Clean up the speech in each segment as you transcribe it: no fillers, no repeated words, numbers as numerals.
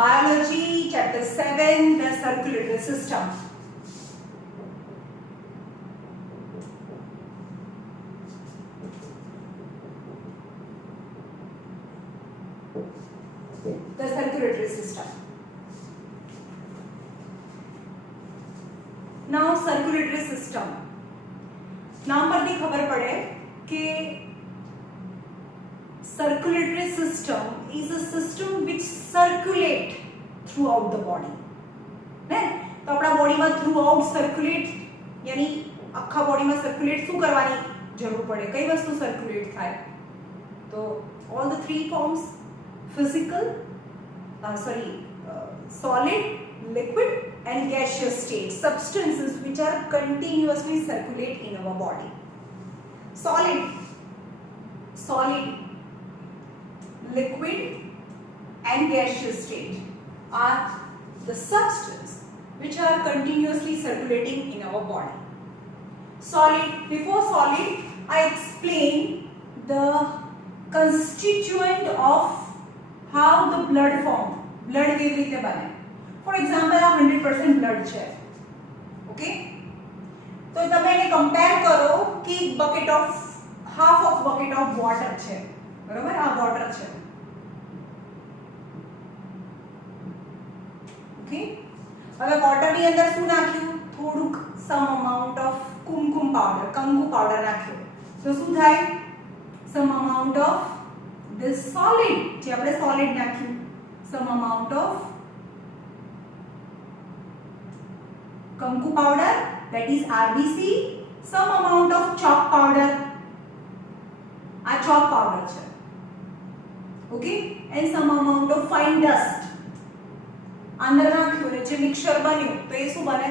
Biology, chapter 7, the circulatory system. The circulatory system. Now circulatory system. नाम पर भी खबर पड़े कि circulatory system is a system which circulate throughout the body. ને તો આપણા બોડીમાં throughout circulate यानी આખા બોડીમાં circulate શું કરવાની જરૂર પડે? કઈ વસ્તુ circulate થાય? તો all the three forms, physical, solid, liquid and gaseous state, substances which are continuously circulate in our body. Solid, liquid and gaseous state are the substance which are continuously circulating in our body. Before solid, I explain the constituent of how the blood form. Blood કેવી રીતે બને? For example, આ 100% blood છે. Okay? તો તમે એને compare કરો કે half of bucket of water છે. બરોબર? આ water છે. Okay? હવે water ની અંદર શું નાખ્યું? થોડુંક some amount of Kanku powder નાખ્યું. તો શું થાય? Some amount of this solid, જે આપણે solid નાખ્યું. Some amount of Kanku powder, that is RBC. Some amount of chalk powder. આ chalk powder છે. Okay? And some amount of fine dust. અંદર નાખ્યું ને જે મિક્સચર બન્યું તો એ શું બને?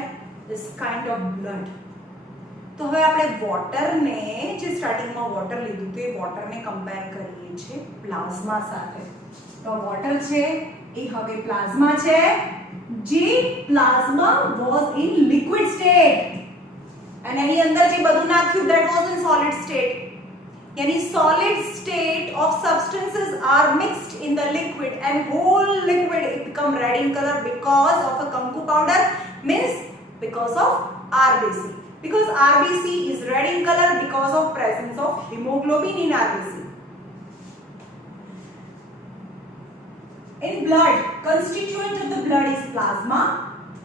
This kind of blood. તો હવે આપણે વોટરને જે સ્ટાર્ટિંગમાં વોટર લીધું તો એ વોટરને કમ્પેર કરીએ છીએ પ્લાઝ્મા સાથે. તો વોટર છે એ હવે પ્લાઝ્મા છે, જે plasma was in liquid state અને એની અંદર જે બધું નાખ્યું that was in solid state. यानी solid state of substances are mixed in the liquid and whole liquid it become red in color because of a Kanku powder, means because of RBC. Because RBC is red in color because of presence of hemoglobin in RBC. In blood, constituent of the blood is plasma,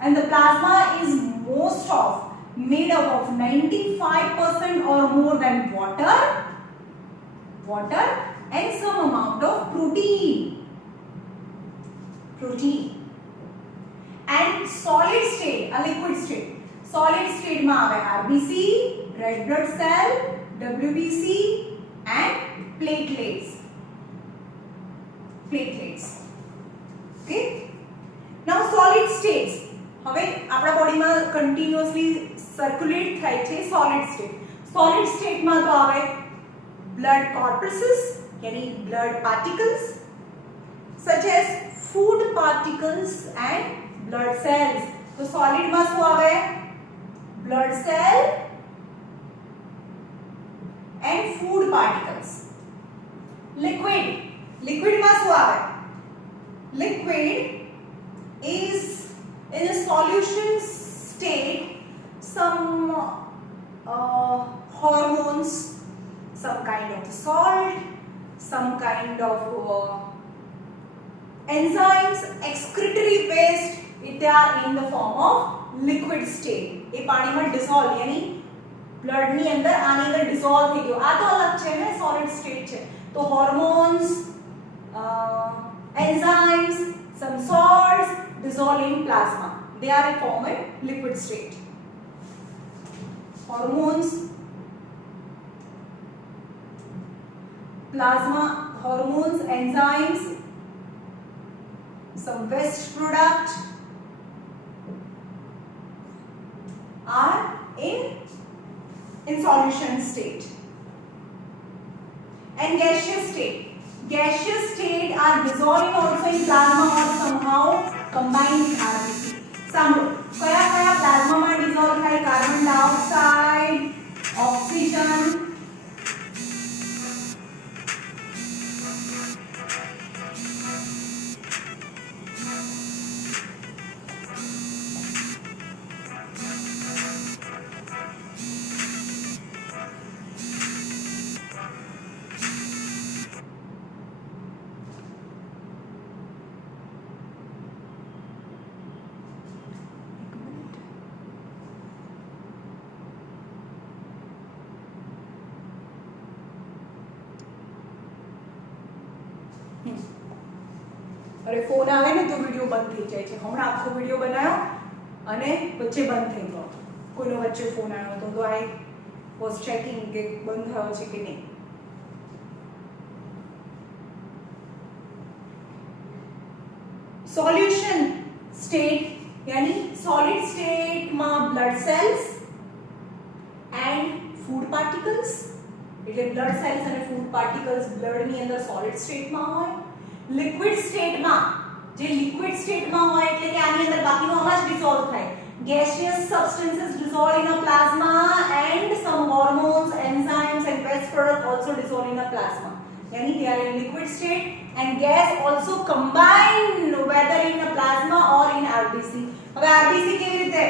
and the plasma is made up of 95% or more than water and some amount of protein. And solid state, a liquid state. Solid state માં આવે RBC, red blood cell, WBC and platelets. Okay? Now solid states. હવે આપણા બોડીમાં continuously circulate થાય છે solid state. Solid state માં તો આવે blood corpuscles, यानी blood particles such as food particles and blood cells. તો solid માં શું આવે? Blood cell and food particles. Liquid માં શું આવે? Liquid is in a solution state, some hormones, some kind of salt, some kind of enzymes, excretory waste, they are in the form of liquid state. એ પાણીમાં dissolve यानी blood ની અંદર આની અંદર dissolve થઈ ગયો. આ તો અલગ છે ને, solid state છે. તો hormones, enzymes, some salts dissolve in plasma. They are formed in liquid state. Hormones, plasma, hormones, enzymes, some waste product are in solution state. And gaseous state are dissolving also in plasma or somehow combined with RBC. સાંભળો, કયા પ્લાઝમામાં dissolve થાય? Carbon dioxide, oxygen, અરે phone આવે ને તો video બંધ થઈ જાય છે. હમણાં આખો વિડિયો બનાવ્યો અને વચ્ચે બંધ થઈ ગયો. કોઈનો વચ્ચે ફોન આવ્યો હતો તો આઈ વોઝ ચેકિંગ કે બંધ થયો છે કે નહીં. સોલ્યુશન સ્ટેટ यानी सॉलिड स्टेट માં blood cells and food particles, એટલે બ્લડ સેલ્સ અને ફૂડ પાર્ટિકલ્સ બ્લડ ની અંદર સોલિડ સ્ટેટમાં હોય. લિક્વિડ સ્ટેટમાં, જે લિક્વિડ સ્ટેટમાં હોય એટલે કે આની અંદર બાકીનો આમાં જ ડિસોલ્વ થાય. gaseous substances dissolve in a plasma and some hormones, enzymes and waste product also dissolve in a plasma. यानी they are in liquid state and gas also combine whether in a plasma or in RBC. હવે RBC કેવી રીતે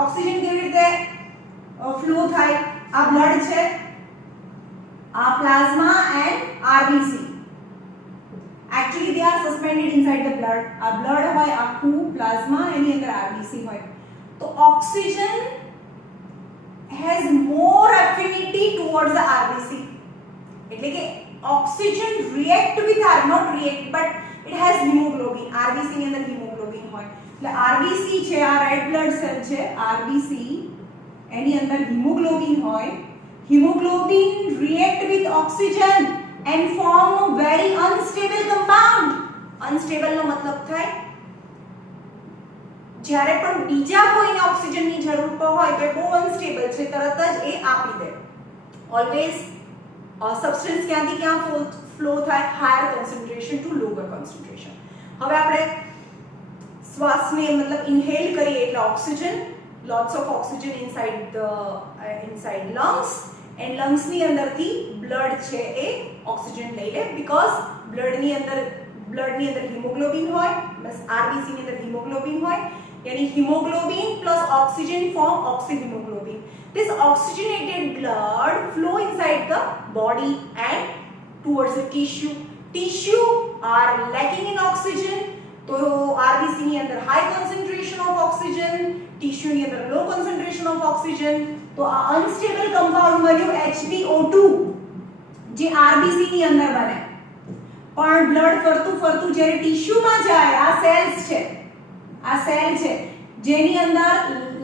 oxygen કેવી રીતે flow થાય? આ blood છે, આ plasma and RBC. actually they are suspended inside the blood. આ બ્લડ હોય આખું, પ્લાઝમા એની અંદર RBC હોય. તો oxygen has more affinity towards the RBC. એટલે કે oxygen react with not react but it has hemoglobin. RBC ની અંદર hemoglobin હોય એટલે RBC છે, આ રેડ બ્લડ સેલ છે RBC, એની અંદર hemoglobin હોય. hemoglobin react with oxygen and form a very unstable compound. unstable નો મતલબ થાય જ્યારે પણ બીજા કોઈને ઓક્સિજનની જરૂર હોય તો એ બહુ અનસ્ટેબલ છે, તરત જ એ આપી દે. ઓલવેઝ સબસ્ટન્સ ક્યાંથી ક્યાં ફ્લો થાય? Higher concentration to lower concentration. હવે આપણે શ્વાસને મતલબ ઇન્હેલ કરીએ એટલે oxygen, lots of oxygen inside lungs, and લંગ્સની અંદરથી બ્લડ છે એ ઓક્સિજન લઈ લે બીકોઝ બ્લડની અંદર હિમોગ્લોબિન હોય, બસ RBC ની અંદર હિમોગ્લોબિન હોય, यानी hemoglobin plus oxygen form oxyhemoglobin. This oxygenated blood flow inside the body and towards the tissue. Tissue are lacking in oxygen, तो RBC ની અંદર high concentration of oxygen, tissue ની અંદર low concentration of oxygen. तो આ unstable compound બન્યું HbO2 જે RBC ની અંદર બને. પણ બ્લડ ફરતું જ્યારે ટિશ્યુમાં જાય, આ સેલ્સ છે, આ સેલ છે જેની અંદર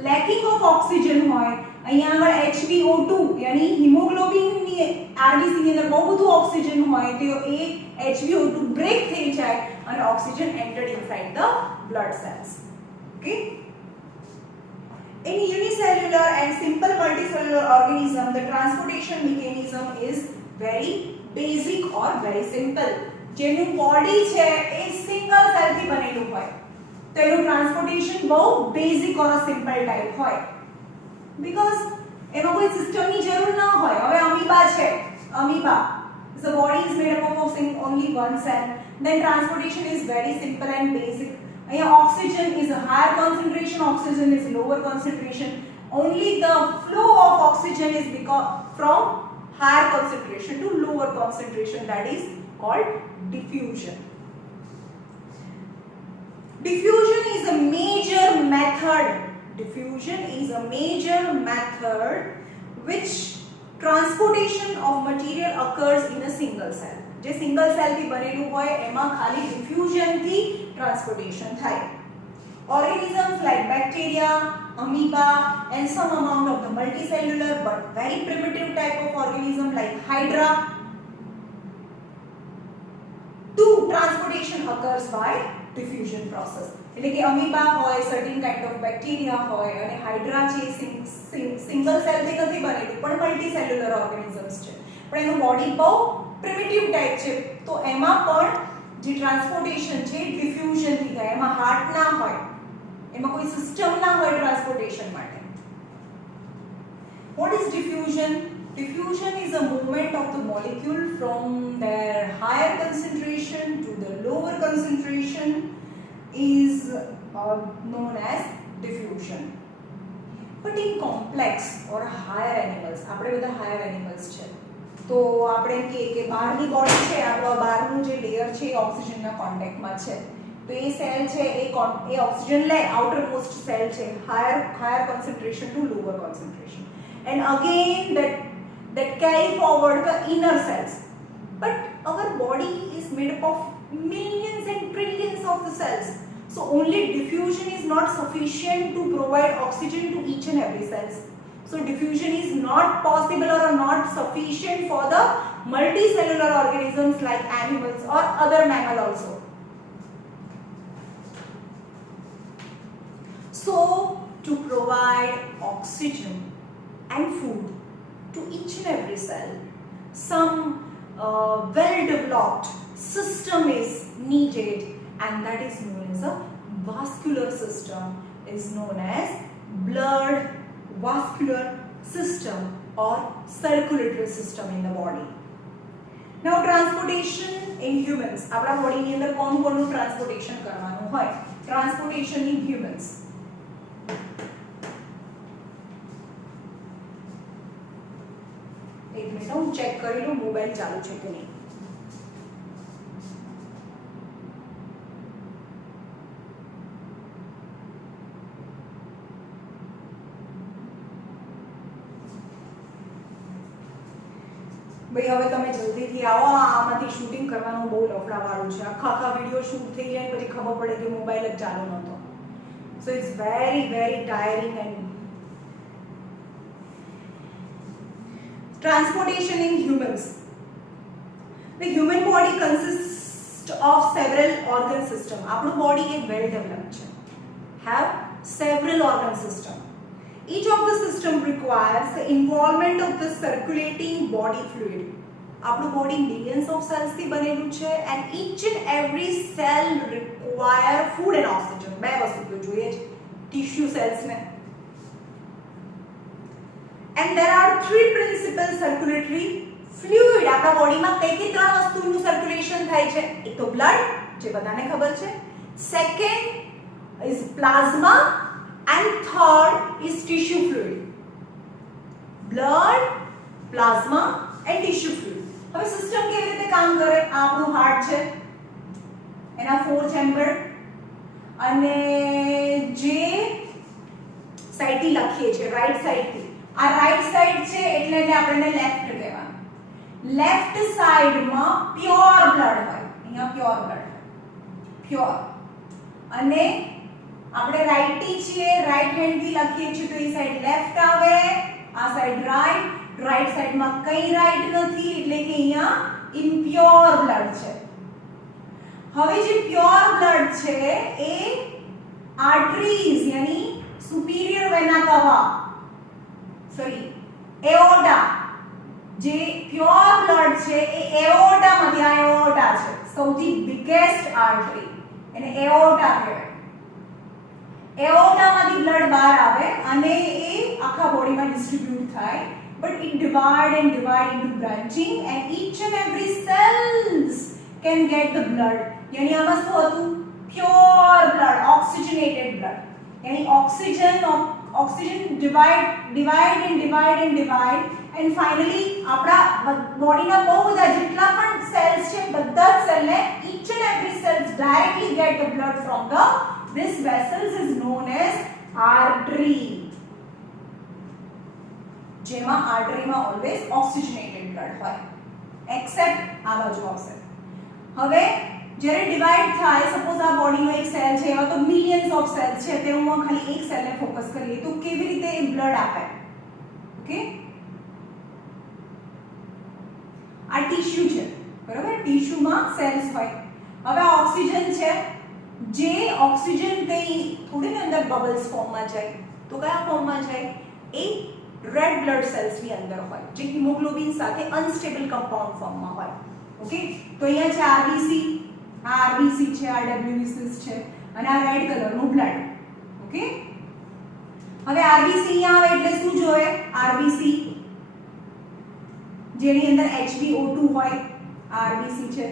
લેકિંગ ઓફ ઓક્સિજન હોય, અહીંયા આગળ HbO2 यानी હિમોગ્લોબિન ની RBC ની અંદર બહુ બધું ઓક્સિજન હોય તો એ HbO2 બ્રેક થઈ જાય અને oxygen entered inside the blood cells. Okay. In unicellular and simple multicellular organism the transportation mechanism is very basic or very simple. જેનું બોડી છે એ સિંગલ સેલથી બનેલું હોય તો એનું ટ્રાન્સપોર્ટેશન બહુ બેઝિક ઓર સિમ્પલ ટાઈપ હોય બીકોઝ એમાં કોઈ સિસ્ટમની જરૂર ન હોય. હવે અમીબા છે, amoeba the body is made up of only one cell, then transportation is very simple and basic. અહીંયા oxygen is a higher concentration, oxygen is lower concentration. Only the flow of oxygen is from higher concentration to lower concentration, that is called diffusion. Diffusion is a major method. Diffusion is a major method which transportation of material occurs in a single cell. જે single સેલથી બનેલું હોય એમાં ખાલી diffusion થી transportation થાય. Organisms like bacteria, amoeba and some amount of the multicellular but very primitive type of organism like hydra, two transportation occurs by diffusion process. એટલે કે amoeba હોય, certain kind of bacteria હોય અને Hydra છે single સેલથી નથી બનેલું પણ મલ્ટીસેલ્યુલર organisms છે પણ એનું બોડી બહુ પ્રિમિટિવ ટાઈપ છે તો એમાં પણ જે ટ્રાન્સપોર્ટેશન છે ડિફ્યુઝન થી થાય. એમાં હાર્ટ ના હોય, એમાં કોઈ સિસ્ટમ ના હોય ટ્રાન્સપોર્ટેશન માટે. What is diffusion? Diffusion is a movement of the molecule from their higher concentration to the lower concentration is known as diffusion. But in complex or higher animals, આપણે બધા higher animals છે તો આપણે કહીએ કે બહારની body છે, આપણો બહારનું જે લેયર છે એ ઓક્સિજનના કોન્ટેક્ટમાં છે તો એ સેલ છે એ ઓક્સિજન લે, આઉટર મોસ્ટ સેલ છે, higher concentration to lower concentration, and again that carry forward the inner cells. But our body is made up of millions and trillions of the cells. So only diffusion is not sufficient to provide oxygen to each and every cells. So diffusion is not possible or not sufficient for the multicellular organisms like animals or other mammal also. So to provide oxygen and food to each and every cell, some well-developed system is needed, and that is known as a vascular system, is known as blood vascular system or circulatory system in the body. Now transportation in humans, આપણા body ની અંદર કોણ કોણનું transportation કરવાનું હોય? Transportation in humans. એક minute હું check કરી લઉં મોબાઈલ ચાલુ છે કે નહીં. ભાઈ હવે તમે જલ્દીથી આવો, આમાંથી શૂટિંગ કરવાનું બહુ લફડાવાળું છે. આખા વિડીયો શૂટ થઈ જાય પછી ખબર પડે કે મોબાઈલ જ ચાલુ નહોતો. So it's very very tiring. And transportation in humans. The human body consists of several organ system. આપણું body એક well developed છે, have several organ system. Each of the system requires the involvement of the circulating body fluid. આપણું body millions of cells થી બનેલું છે, and each and every cell require food and oxygen. બે વસ્તુ તો જોઈએ જ tissue cells ને. And there are three principal circulatory fluid. આપણા બોડીમાં કઈ ત્રણ વસ્તુનું સર્ક્યુલેશન થાય છે? એક તો બ્લડ, જે બધાને ખબર છે. Second is plasma, and third is tissue fluid. blood, plasma and tissue fluid. હવે સિસ્ટમ કેવી રીતે કામ કરે? આપણું હાર્ટ છે, એના 4 ચેમ્બર, અને જે સાઈડથી લખીએ છે રાઈટ સાઈડથી, આ રાઈટ સાઈડ છે એટલે એને આપણે લેફ્ટ કહેવાનું. લેફ્ટ સાઈડમાં પ્યોર બ્લડ હોય, અહીંયા પ્યોર બ્લડ, પ્યોર. અને આપણે રાઈટી છીએ, રાઈટ હેન્ડથી લખીએ છીએ તો એ સાઈડ લેફ્ટ આવે, આ સાઈડ રાઈટ. રાઈટ સાઈડમાં કઈ રાઈટ નથી એટલે કે અહીંયા ઇમ્પ્યોર બ્લડ છે. હવે જે પ્યોર બ્લડ છે એ આર્ટરીઝ યાની સુપીરિયર વેના કવા, સોરી એઓર્ટા, જે પ્યોર બ્લડ છે એ એઓર્ટામાંથી, આ એઓર્ટા છે સૌથી બિગેસ્ટ આર્ટરી, એને એઓર્ટા કહેવાય. એઓર્ટામાંથી બ્લડ બહાર આવે અને એ આખા બોડીમાં ડિસ્ટ્રીબ્યુટ થાય, but it divide into branching, and each and every cells can get the blood. यानी આમાં શું હતું? pure blood, oxygenated blood. यानी oxygen divide and finally આપણા બોડીના બહુ બધા જેટલા પણ સેલ્સ છે બધા સેલને each and every cells directly get the blood from this vessels is known as artery. જેમાં આર્ટરીમાં ઓલવેઝ ઓક્સિજનેટેડ બ્લડ હોય, એક્સેપ્ટ આ બાજુ આવશે. હવે જ્યારે ડિવાઇડ થાય, સપોઝ આ બોડીનો એક સેલ છે, એવા તો મિલિયન્સ ઓફ સેલ્સ છે, તે હું ખાલી એક સેલને ફોકસ કરીએ તો કેવી રીતે એ બ્લડ આપે. ઓકે, આ ટીશ્યુ છે, બરાબર? ટીશ્યુમાં સેલ્સ હોય. હવે આ ઓક્સિજન છે, જે ઓક્સિજન કઈ થોડીને અંદર બબલ્સ ફોર્મમાં જાય તો કયા ફોર્મમાં જાય? એ રેડ બ્લડ સેલ્સ ની અંદર હોય, જે હિમોગ્લોબિન સાથે અનસ્ટેબલ કમ્પાઉન્ડ ફોર્મમાં હોય. ઓકે, તો અહીંયા છે આરબીસી, આ આરબીસી છે, આ ડબ્લ્યુબીસી છે, અને આ રેડ કલરનું બ્લડ. ઓકે, હવે આરબીસી અહીંયા આવે એટલે શું જોઈએ? આરબીસી જેની અંદર HbO2 હોય, આરબીસી છે.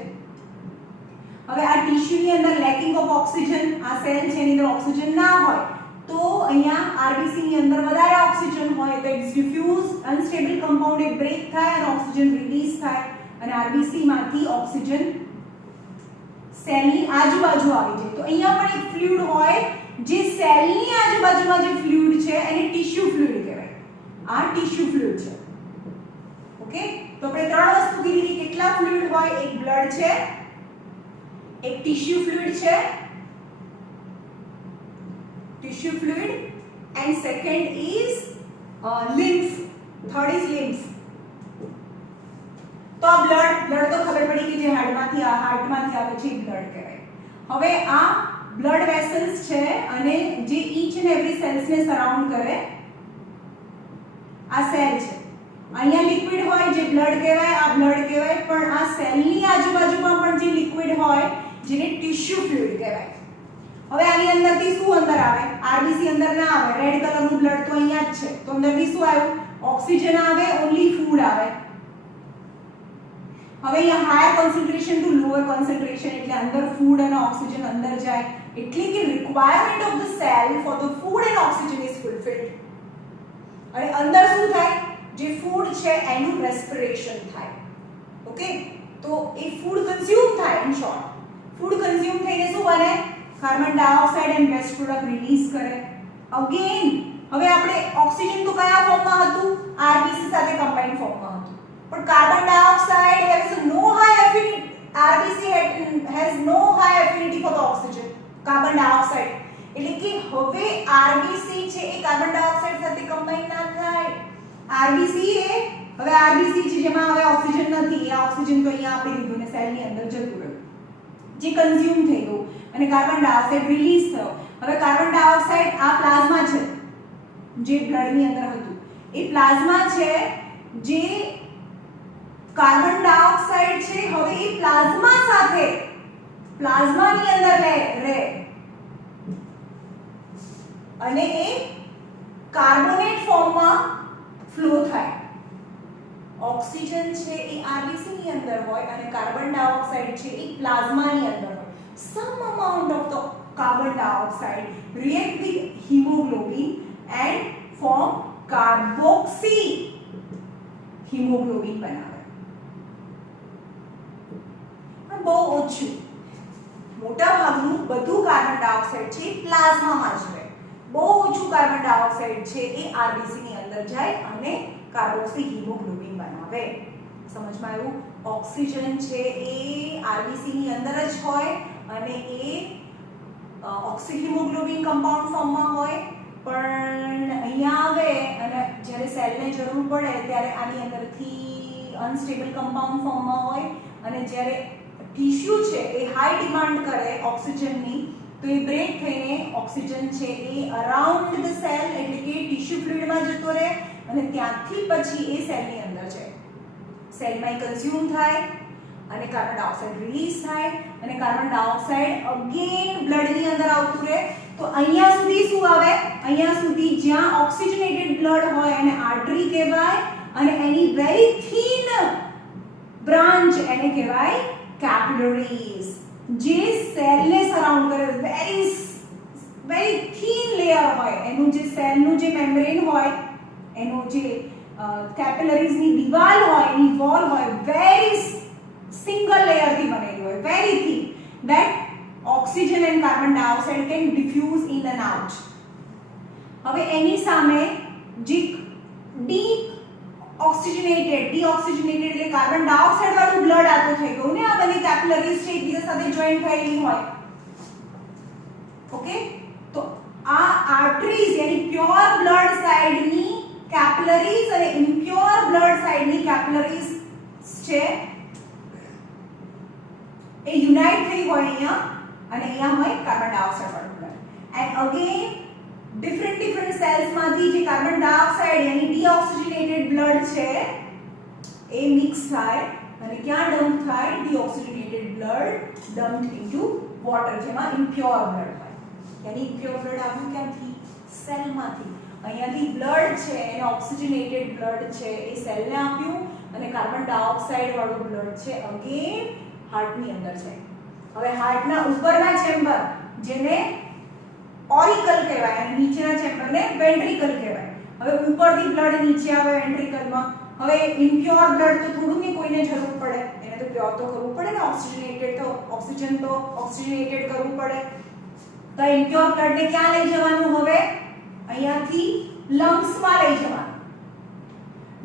હવે આ ટીશ્યુની અંદર લેકિંગ ઓફ ઓક્સિજન, આ સેલ છે એની અંદર ઓક્સિજન ના હોય તો અહીંયા આરબીસી ની અંદર વધારે ઓક્સિજન હોય તો ઇટ્સ ડિફ્યુઝ, અનસ્ટેબલ કમ્પાઉન્ડ એ બ્રેક થાય અને ઓક્સિજન રિલીઝ થાય, અને આરબીસી માંથી ઓક્સિજન સેલની આજુબાજુ આવી જાય. તો અહીંયા પણ એક ફ્લુઇડ હોય, જે સેલની આજુબાજુમાં જે ફ્લુઇડ છે એને ટિશ્યુ ફ્લુઇડ કહેવાય. આ ટિશ્યુ ફ્લુઇડ છે. ઓકે, તો આપણે ત્રણ વસ્તુ કીધી, કેટલા ફ્લુઇડ હોય? એક બ્લડ છે, એક ટિશ્યુ ફ્લુઇડ છે, tissue fluid, and second is lymph, third is lymph. તો આ બ્લડ તો ખબર પડી કે જે હાર્ટમાંથી આવે છે એ બ્લડ કહેવાય. હવે આ બ્લડ વેસલ્સ છે અને જે ઈચ એન્ડ એવરી સેલ્સ ને સરાઉન્ડ કરે આ સેલ છે. અહીંયા લિક્વિડ હોય જે બ્લડ કહેવાય, આ બ્લડ કહેવાય, પણ આ સેલની આજુબાજુમાં પણ જે લિક્વિડ હોય જેને ટિશ્યુ ફ્લુઇડ કહેવાય. હવે આની અંદરથી શું અંદર આવે? આરબીસી અંદર ના આવે. રેડ કલરનું બ્લડ તો અહીંયા જ છે, તો અંદરથી શું આવ્યું? ઓક્સિજન આવે, ઓન્લી ફૂડ આવે. હવે અહીંયા higher concentration to lower concentration, એટલે અંદર ફૂડ અને ઓક્સિજન અંદર જાય, એટલે કે requirement of the cell for the food and oxygen is fulfilled. અને અંદર શું થાય? જે ફૂડ છે એનું રેસ્પિરેશન થાય. ઓકે, તો એ ફૂડ કન્ઝ્યુમ થાય. ઇન શોર્ટ, ફૂડ કન્ઝ્યુમ થઈને શું બને? Carbon dioxide and waste product release કરે. અગેન હવે આપણે ઓક્સિજન તો કયા ફોર્મમાં હતું? આરબીસી સાથે કમ્બાઇન્ડ ફોર્મમાં હતું. પણ carbon dioxide has no high affinity, RBC has no high affinity for the oxygen. Carbon dioxide એટલે કે હવે આરબીસી છે એ કાર્બન ડાયોક્સાઇડ સાથે કમ્બાઇન ના થાય. આરબીસી એ હવે આરબીસી છે જેમાં હવે ઓક્સિજન નથી, એ ઓક્સિજન તો અહીંયા આપણે લીધું ને સેલની અંદર જતું રહ્યું, જે કન્ઝ્યુમ થઈ ગયું અને કાર્બન ડાયોક્સાઇડ રિલીઝ થયો. હવે કાર્બન ડાયોક્સાઇડ આ પ્લાઝમા છે જે બ્લડની અંદર હતું, એ પ્લાઝમા છે જે કાર્બન ડાયોક્સાઇડ છે હવે એ પ્લાઝમા સાથે પ્લાઝમાની અંદર રહે અને એ કાર્બોનેટ ફોર્મમાં ફ્લો થાય. ઓક્સિજન છે એ આરબીસી ની અંદર હોય અને કાર્બન ડાયોક્સાઇડ છે એ પ્લાઝમાની અંદર હોય. some amount of the carbon dioxide react with hemoglobin and form carboxy hemoglobin બનાવે. બહુ ઓછું, મોટા ભાગનું બધું કાર્બન ડાયોક્સાઇડ છે પ્લાઝમામાં જ રહે. બહુ ઓછું કાર્બન ડાયોક્સાઇડ છે એ આરબીસી ની અંદર જાય અને કાર્બોક્સી હિમોગ્લોબિન બનાવે. સમજમાં આવ્યું? ઓક્સિજન છે એ આરબીસી ની અંદર જ હોય અને એ ઓક્સીહિમોગ્લોબિન કમ્પાઉન્ડ ફોર્મમાં હોય, પણ અહીંયા આવે અને જ્યારે સેલને જરૂર પડે ત્યારે આની અંદરથી અનસ્ટેબલ કમ્પાઉન્ડ ફોર્મમાં હોય અને જ્યારે ટિશ્યુ છે એ હાઈ ડિમાન્ડ કરે ઓક્સિજનની તો એ બ્રેક થઈને ઓક્સિજન છે એ અરાઉન્ડ ધ સેલ એટલે કે ટિશ્યુ ફ્લુઇડમાં જતો રહે અને ત્યાંથી પછી એ સેલની અંદર જાય. સેલમાં કન્ઝ્યુમ થાય અને કાર્બન ડાયોક્સાઇડ રિલીઝ થાય અને કાર્બન ડાયોક્સાઇડ અગેન બ્લડની અંદર આવતું રહે. તો અહીંયા સુધી શું આવે? અહીંયા સુધી જ્યાં ઓક્સિજનેટેડ બ્લડ હોય એને આર્ટરી કહેવાય અને એની વેરી થિન બ્રાન્ચ એને કહેવાય કેપિલરીઝ. જે સેલને સરાઉન્ડ કરે, વેરી થિન લેયર હોય એનું, જે સેલનું જે મેમ્બ્રેન હોય એનું જે કેપિલરીઝની દિવાલ હોય એની વોલ હોય વેરી સિંગલ લેયરથી બનેલી હોય, very thin, that oxygen and carbon dioxide can diffuse in and out. હવે એની સામે જે ડીઓક્સિજનેટેડ એટલે કાર્બન ડાયોક્સાઇડ વાળું બ્લડ આતું થઈ ગયું ને, આ બધી કેપિલરીઝ છે એકબીજા સાથે જોઈન્ટ થયેલી હોય. ઓકે, તો આ આર્ટરીઝ યાની પ્યોર બ્લડ સાઇડની કેપિલરીઝ અને ઇમ્પ્યોર બ્લડ સાઇડની કેપિલરીઝ છે એ યુનાઇટ થઈ હોય અહીંયા અને અહીંયા હોય કાર્બન ડાયોક્સાઇડ વાળું blood. And again different cells માંથી જે કાર્બન ડાયોક્સાઇડ યાની ડીઓક્સિજનેટેડ બ્લડ છે એ મિક્સ થાય અને ક્યાં ડમ્પ થાય? Deoxygenated blood dumped into water, જેમાં ઇમ્પ્યોર બ્લડ હોય. યાની ઇમ્પ્યોર બ્લડ આવ્યું ક્યાંથી? સેલમાંથી. અહીંયાથી બ્લડ છે એને ઓક્સિજનેટેડ બ્લડ છે એ સેલને આપ્યું અને કાર્બન ડાયોક્સાઇડ વાળું બ્લડ છે અગેન હાર્ટની અંદર છે. હવે હાર્ટના ઉપરના ચેમ્બર જેને ઓરિકલ કહેવાય અને નીચેના ચેમ્બરને વેન્ટ્રિકલ કહેવાય. હવે ઉપરથી બ્લડ નીચે આવે વેન્ટ્રિકલમાં. હવે ઇમ્પ્યોર બ્લડ તો થોડું ને કોઈને જરૂર પડે, એને તો પ્યોર તો કરવું પડે ને, ઓક્સિજનેટેડ તો ઓક્સિજનેટેડ કરવું પડે. તો ઇમ્પ્યોર બ્લડને ક્યાં લઈ જવાનું? હવે અહીંયાથી લંગ્સમાં લઈ જવાનું.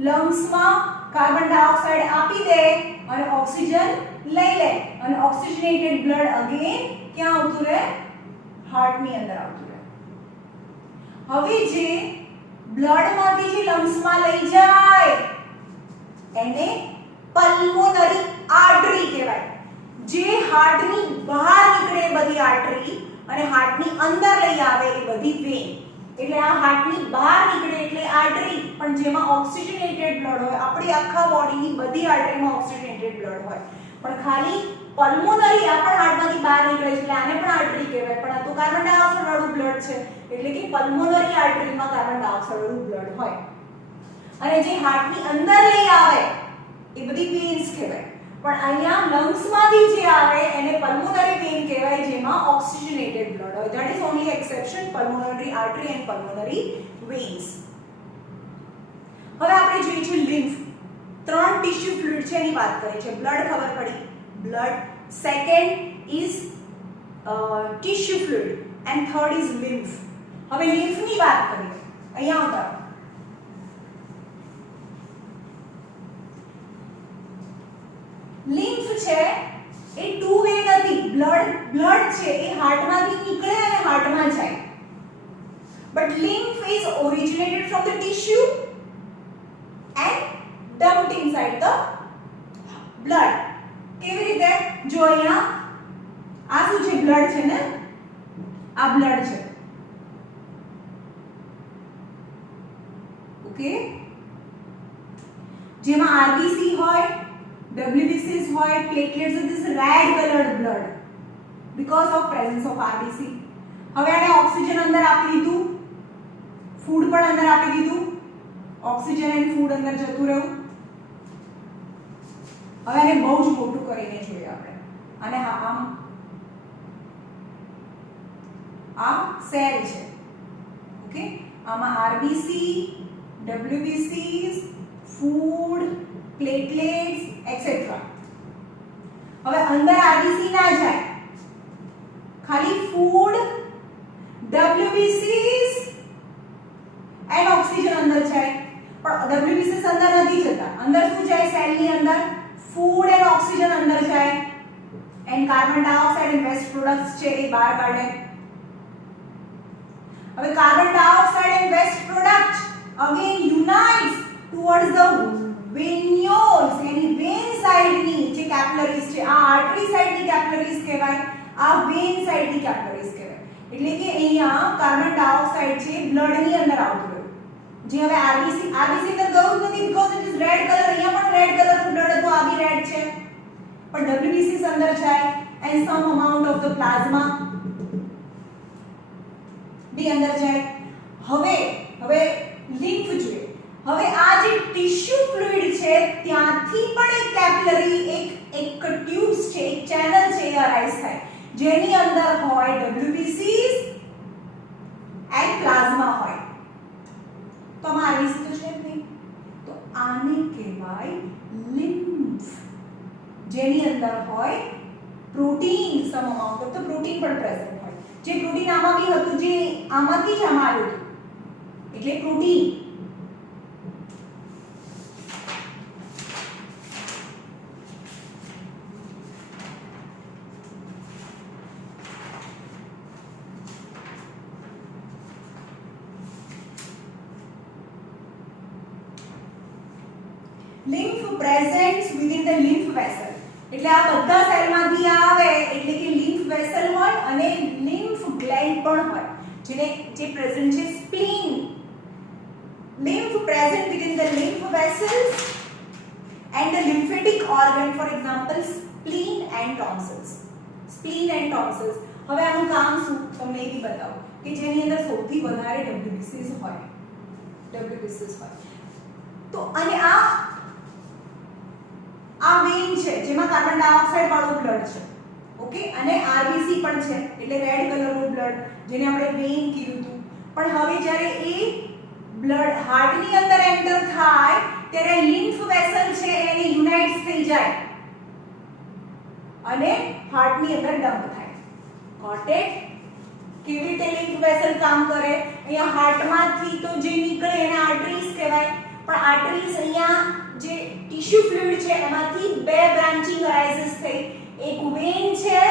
લંગ્સમાં કાર્બન ડાયોક્સાઇડ આપી દે અને ઓક્સિજન લઈ લે અને ઓક્સિજનેટેડ બ્લડ અગેન ક્યાં આવતું રહે? હાર્ટની અંદર આવતું રહે. હવે જે બ્લડમાંથી જે લંગ્સમાં લઈ જાય એને પલ્મોનરી આર્ટરી કહેવાય. જે હાર્ટની બહાર નીકળે બધી આર્ટરી અને હાર્ટની અંદર લઈ આવે એ બધી વેન. એટલે આ હાર્ટની બહાર નીકળે એટલે આર્ટરી, પણ જેમાં ઓક્સિજનેટેડ બ્લડ હોય. આપણી આખા બોડીની બધી આર્ટરીમાં ઓક્સિજનેટેડ બ્લડ હોય, પણ ખાલી પલ્મોનરી આ પણ હાર્ટમાંથી બહાર નીકળે છે એટલે આને પણ આર્ટરી કહેવાય. પણ આ તો કાર્બન ડાયોક્સાઇડ વાળું બ્લડ છે એટલે કે પલ્મોનરી આર્ટરીમાં કાર્બન ડાયોક્સાઇડ વાળું બ્લડ હોય. અને જે હાર્ટની અંદર લઈ આવે એ બધી વેન્સ કહેવાય. પણ અહીંયા લંગ્સમાંથી જે આવે એને પલ્મોનરી વેન કહેવાય, જેમાં ઓક્સિજનેટેડ બ્લડ હોય. That is only exception, pulmonary artery and pulmonary vans. હવે આપણે જોઈએ છે લિમ્ફ. 3 ટિશ્યુ ફ્લુઇડ છે એની વાત કરીએ છે. બ્લડ ખબર પડી, blood. Second is tissue fluid and third is lymph. હવે લિમ્ફની વાત કરીએ. અહીંયા આવતા લિમ્ફ છે એ ટુ વે નથી. બ્લડ છે એ હાર્ટમાંથી નીકળે અને હાર્ટમાં જાય. But lymph is originated from the tissue and dumped inside the blood. કેવી રીતે? જો અહીંયા આ શું છે? બ્લડ છે ને, આ બ્લડ છે. ઓકે, જેમાં આરબીસી હોય, WBCs હોય, platelets is this red colored blood because of presence of RBC. હવે આને ઓક્સિજન અંદર આપી દીધું, ફૂડ પણ અંદર આપી દીધું, ઓક્સિજન એન્ડ ફૂડ અંદર જતું રહ્યું. હવે આને બહુ જ મોટું કરીને જોઈએ આપણે. અને હા, આ સેલ છે. ઓકે, આમાં RBC, WBCs, food, platelets etc. હવે અંદર RBC ના જાય, ખાલી ફૂડ, WBCs એન્ડ ઓક્સિજન અંદર જાય. પણ WBCs અંદર નથી જતા. અંદર શું જાય? સેલની અંદર ફૂડ એન્ડ ઓક્સિજન અંદર જાય and carbon dioxide and waste products છે એ બહાર કાઢે. હવે carbon dioxide and waste product again unites towards the venules. એની વેન સાઇડની જે કેપિલરીઝ છે, આ આર્ટરી સાઇડની કેપિલરીઝ કહેવાય, આ વેન સાઇડની કેપિલરીઝ કહેવાય. એટલે કે અહીંયા કાર્બન ડાયોક્સાઇડ છે બ્લડની અંદર આવતું રહ્યું. જે હવે આરબીસી અંદર ગયું જ નથી because it is red colour. અહીંયા પણ રેડ કલરનું બ્લડ હતું, આ બી રેડ છે. પણ WBCs અંદર જાય and some amount of the plasma બી અંદર જાય. હવે લિમ્ફ જોઈએ. હવે આ જે ટિશ્યુ ફ્લુઇડ છે ત્યાંથી પણ એક કેપિલરી, એક ટ્યુબ્સ છે, એક ચેનલ છે એ અરાઇઝ થાય, જેની અંદર હોય WBCs એન્ડ પ્લાઝમા હોય. તો આમાં RBC તો છે જ નહીં, તો આને કહેવાય લિમ્ફ. જેની અંદર હોય protein, some amount of the protein પણ પ્રેઝન્ટ હોય. જે પ્રોટીન આમાં બી હતું, જે આમાંથી જ આમાં આવ્યું હતું, એટલે protein. lymph presents within the lymph vessel. એટલે આ બધા સેલમાંથી આવે એટલે કે lymph vessel હોય અને lymph gland પણ હોય, જે પ્રેઝન્ટ છે spleen. lymph present within the lymph vessels and the lymphatic organ, for example spleen and tonsils. spleen and tonsils. હવે આનું કામ શું તમને એ બી બતાવું કે જેની અંદર સૌથી વધારે WBCs હોય. તો અને આ વેન છે જેમાં કાર્બન ડાયોક્સાઇડ વાળું બ્લડ છે. ઓકે, અને RBC પણ છે એટલે રેડ કલરનું બ્લડ, જેને આપણે વેન કીધું હતું. પણ હવે જ્યારે એ બ્લડ હાર્ટની અંદર એન્ટર થાય ત્યારે લિમ્ફ વેસલ છે એને યુનાઇટ્સ થઈ જાય અને હાર્ટની અંદર ડમ્પ થાય. Got it? કેવી રીતે લિમ્ફ વેસલ કામ કરે? અહીંયા હાર્ટમાંથી તો જે નીકળે એને આર્ટરીઝ કહેવાય, પણ આર્ટરીઝ અહીંયા જે ટિશ્યુ ફ્લુઇડ છે એમાંથી બે બ્રાન્ચિંગ અરાઇઝિસ થઈ, એક વેન છે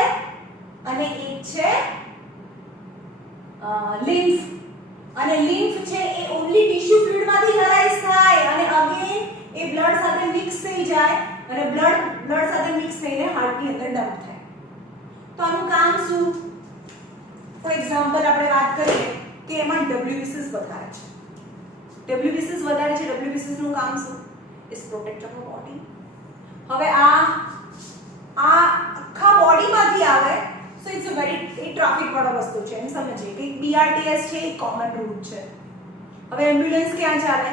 અને એક છે લિમ્ફ. અને લિમ્ફ છે એ ઓન્લી ટિશ્યુ ફ્લુઇડ માંથી અરાઇઝ થાય અને અગેન એ બ્લડ સાથે મિક્સ થઈ જાય અને બ્લડ સાથે મિક્સ થઈને હાર્ટ ની અંદર ડમ્પ થાય. તો આનું કામ શું? ફોર એક્ઝામ્પલ આપણે વાત કરીએ કે એમાં WBCs વધારે છે. WBCs વધારે છે. WBCs નું કામ શું? Is protect our body. હવે આ આખા બોડીમાંથી આવે, so it's a very traffic વાળો વસ્તુ છે. એમ સમજીએ કે BRTS છે એ કોમન રૂટ છે. હવે એમ્બ્યુલન્સ ક્યાં ચાલે?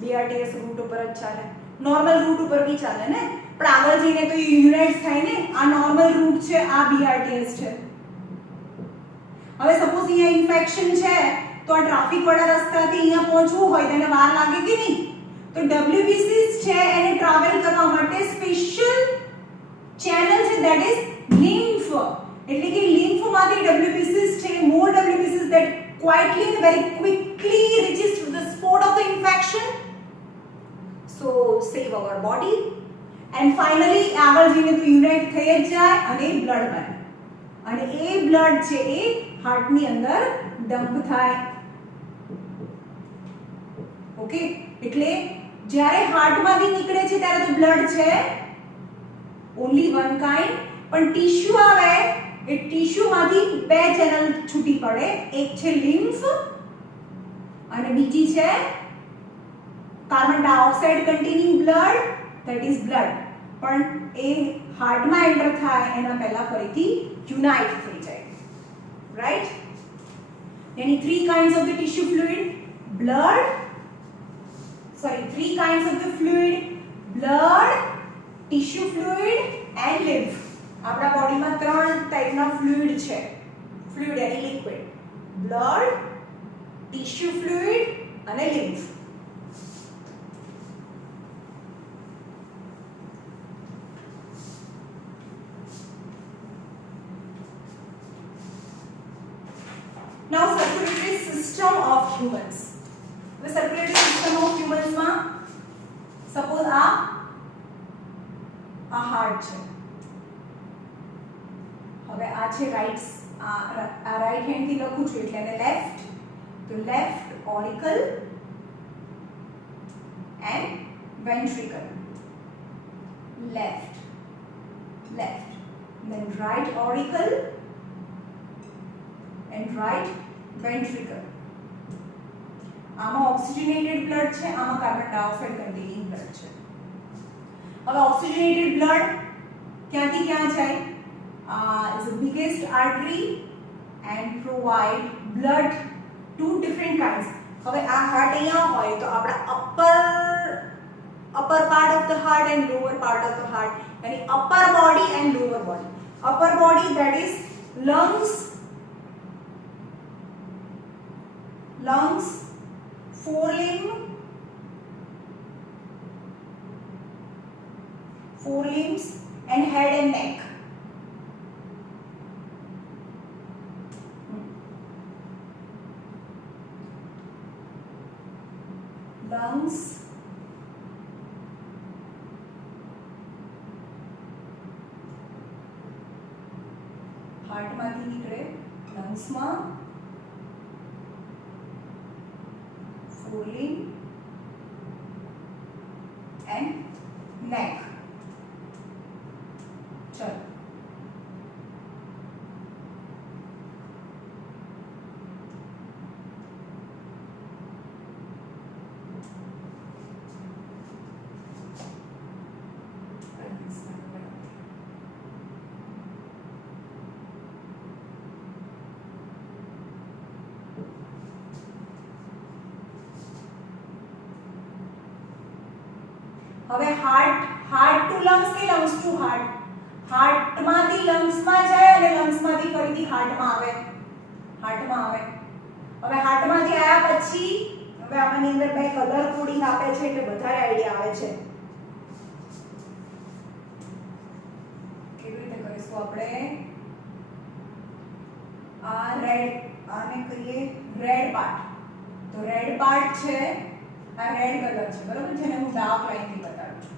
BRTS રૂટ ઉપર જ ચાલે. નોર્મલ રૂટ ઉપર બી ચાલે ને, પણ આગળ જઈને તો યુનાઇટ થાય ને. આ નોર્મલ રૂટ છે, આ BRTS છે. હવે સપોઝ અહીંયા ઇન્ફેક્શન છે તો આ ટ્રાફિક વાળા રસ્તાથી અહીંયા પહોંચવું હોય તેને વાર લાગે કે નહીં? તો WBCs છે એને ટ્રાવેલ કરવા માટે સ્પેશિયલ ચેનલ છે, ધેટ ઇઝ lymph. એટલે કે lymph માંથી WBCs છે, more WBCs that quietly and very quickly reaches to the spot of the infection, so save our body, and finally આગળ જઈને તો યુનાઇટ થઈ જ જાય અને બ્લડ બને અને એ બ્લડ છે એ હાર્ટ ની અંદર ડમ્પ થાય. ઓકે, એટલે જ્યારે હાર્ટ માંથી નીકળે છે ત્યારે તો બ્લડ છે ઓન્લી વન કાઇન્ડ, પણ ટિશ્યુ આવે એ ટિશ્યુ માંથી બે ચેનલ છૂટી પડે, એક છે લિમ્ફ અને બીજી છે carbon dioxide containing blood, that is blood. પણ એ હાર્ટમાં એન્ટર થાય એના પહેલા ફરીથી યુનાઇટ થઈ જાય. Right? Any three kinds of the tissue fluid, three kinds of the fluid, blood, tissue fluid and lymph. આપણા બોડીમાં ત્રણ ટાઈપના ફ્લુઇડ છે. ફ્લુઇડ એટલે લિક્વિડ, બ્લડ, ટિશ્યુ ફ્લુઇડ અને lymph. Now circulatory system of humans. The circulatory system of humans માં suppose આ heart છે. હવે આ છે રાઈટ, આ રાઈટ હેન્ડ થી લખું છું એટલે એને લેફ્ટ, તો left auricle and ventricle, left then right auricle and right ventricle. આમાં ઓક્સિજનેટેડ બ્લડ છે, આમાં કાર્બન ડાયોક્સાઇડ કન્ટેનિંગ બ્લડ છે. હવે ઓક્સિજનેટેડ બ્લડ ક્યાંથી ક્યાં જાય? Is the biggest artery and provide blood to different kinds. હવે આ હાર્ટ અહીંયા હોય તો આપણા upper part of the heart and lower part of the heart, yani upper body and lower body. Upper body, that is lungs, forelimbs and head and neck. Lungs, heart માંથી નીકળે lungs માં, forelimb and neck. ચલો હવે heart two lungs કે lungs two heart? હાર્ટમાંથી લંગ્સમાં જાય અને લંગ્સમાંથી ફરીથી હાર્ટમાં આવે. હવે હાર્ટમાંથી આવ્યા પછી હવે આમાંની અંદર બે કલર કોડિંગ આપે છે એટલે વધારે આઈડિયા આવે છે. કેવી રીતે કરીશું આપણે? આ રેડ, આને કહીએ રેડ પાર્ટ. તો રેડ પાર્ટ છે આ રેડ કલર છે બરોબર, જેને હું ડાર્ક લાઈન થી બતાવું છું.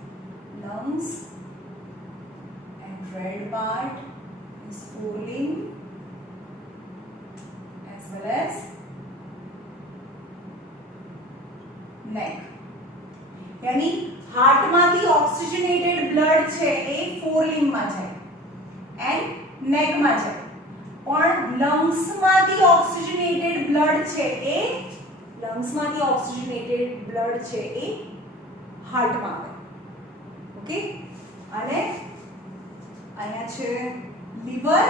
lungs and red part is forelimb as well as neck. यानी हार्ट मांथी ऑक्सिजनेटेड ब्लड छे ए फोरलिम्ब માં જાય એન્ડ નેક માં જાય, પણ લંગ્સ માંથી ઓક્સિજનેટેડ બ્લડ છે એ હાર્ટ માં આવે. ઓકે, અને અહીંયા છે લીવર,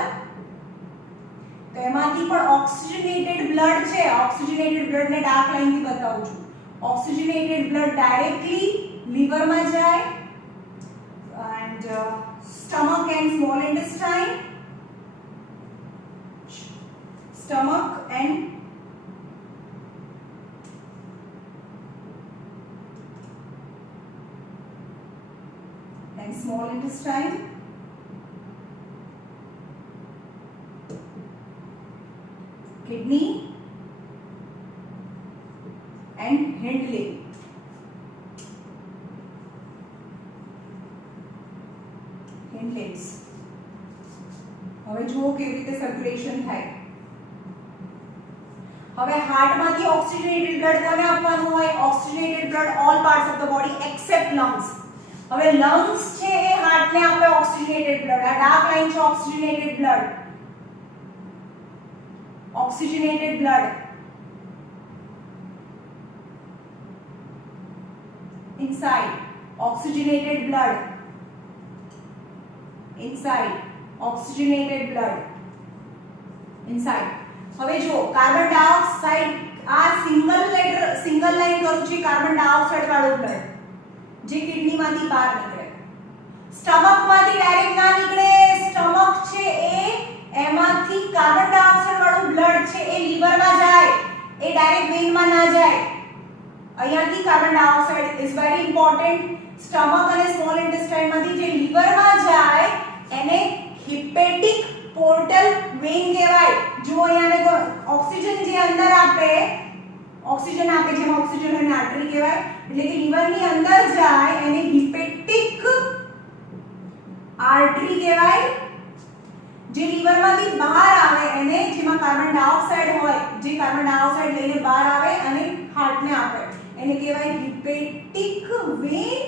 તો એમાંથી પણ ઓક્સિજનેટેડ બ્લડ છે. ઓક્સિજનેટેડ બ્લડ ને ડાર્ક લાઈન થી બતાવું છું. ઓક્સિજનેટેડ બ્લડ ડાયરેક્ટલી લીવર માં જાય and stomach and small intestine, stomach and small intestine, kidney and hind limb. hind limbs. હવે જુઓ કેવી રીતે સર્ક્યુલેશન થાય. હવે હાર્ટ માંથી ઓક્સિજનેટેડ બ્લડ કોને આપવાનું હોય? Oxygenated blood all parts of the body except lungs. હવે લંગ્સ છે એ હાર્ટ ને આપે ઓક્સિજનેટેડ બ્લડ. આ ડાર્ક લાઈન છે oxygenated blood. Oxygenated blood inside, oxygenated blood inside, oxygenated blood inside. હવે જો કાર્બન ડાયોક્સાઇડ, આ સિંગલ લાઈન કરું છું, કાર્બન ડાયોક્સાઇડ વાળું બ્લડ જે કિડની માંથી બહાર નીકળે, સ્ટમક માંથી ડાયરેક્ટ ના નીકળે. સ્ટમક છે એ એમાંથી કાર્બન ડાયોક્સાઇડ વાળું બ્લડ છે એ લીવર માં જાય, એ ડાયરેક્ટ વેન માં ના જાય. અહીંયાથી carbon dioxide is very important. Stomach અને સ્મોલ ઇન્ટેસ્ટાઇન માંથી જે લીવર માં જાય એને હિપેટિક પોર્ટલ વેન કહેવાય. જો અહીંયા ઓક્સિજન જે અંદર આપે, ઓક્સિજન આપે જેમ ઓક્સિજન અને આર્ટરી કહેવાય, એટલે કે લીવર ની અંદર જાય એને હિપેટિક આર્ટરી કહેવાય. જે લીવર માંથી બહાર આવે એને, જેમાં કાર્બન ડાયોક્સાઇડ હોય, જે કાર્બન ડાયોક્સાઇડ લઈને બહાર આવે અને હાર્ટ ને આપે એને કહેવાય હિપેટિક વેન.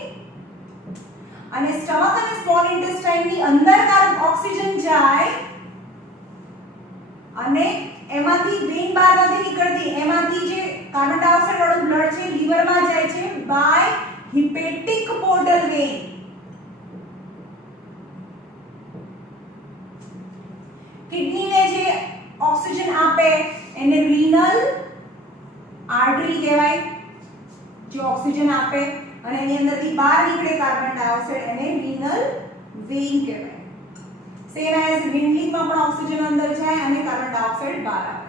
અને સ્ટમક અને સ્મોલ ઇન્ટેસ્ટાઇન ની અંદર ઓક્સિજન જાય અને એમાંથી વેન બહાર નથી નીકળતી, એમાંથી જે કાર્બન ડાયોક્સાઇડ વાળું બ્લડ છે લીવર માં જાય છે બાય હિપેટિક પોર્ટલ વેન. કિડની ને જે ઓક્સિજન આપે એને રીનલ આર્ટરી કહેવાય, જે ઓક્સિજન આપે અને એની અંદરથી બહાર નીકળે કાર્બન ડાયોક્સાઇડ એને રીનલ વેન કહેવાય. સેમ એઝ હિન્ડલિંગમાં પણ ઓક્સિજન અંદર જાય અને કાર્બન ડાયોક્સાઇડ બહાર આવે.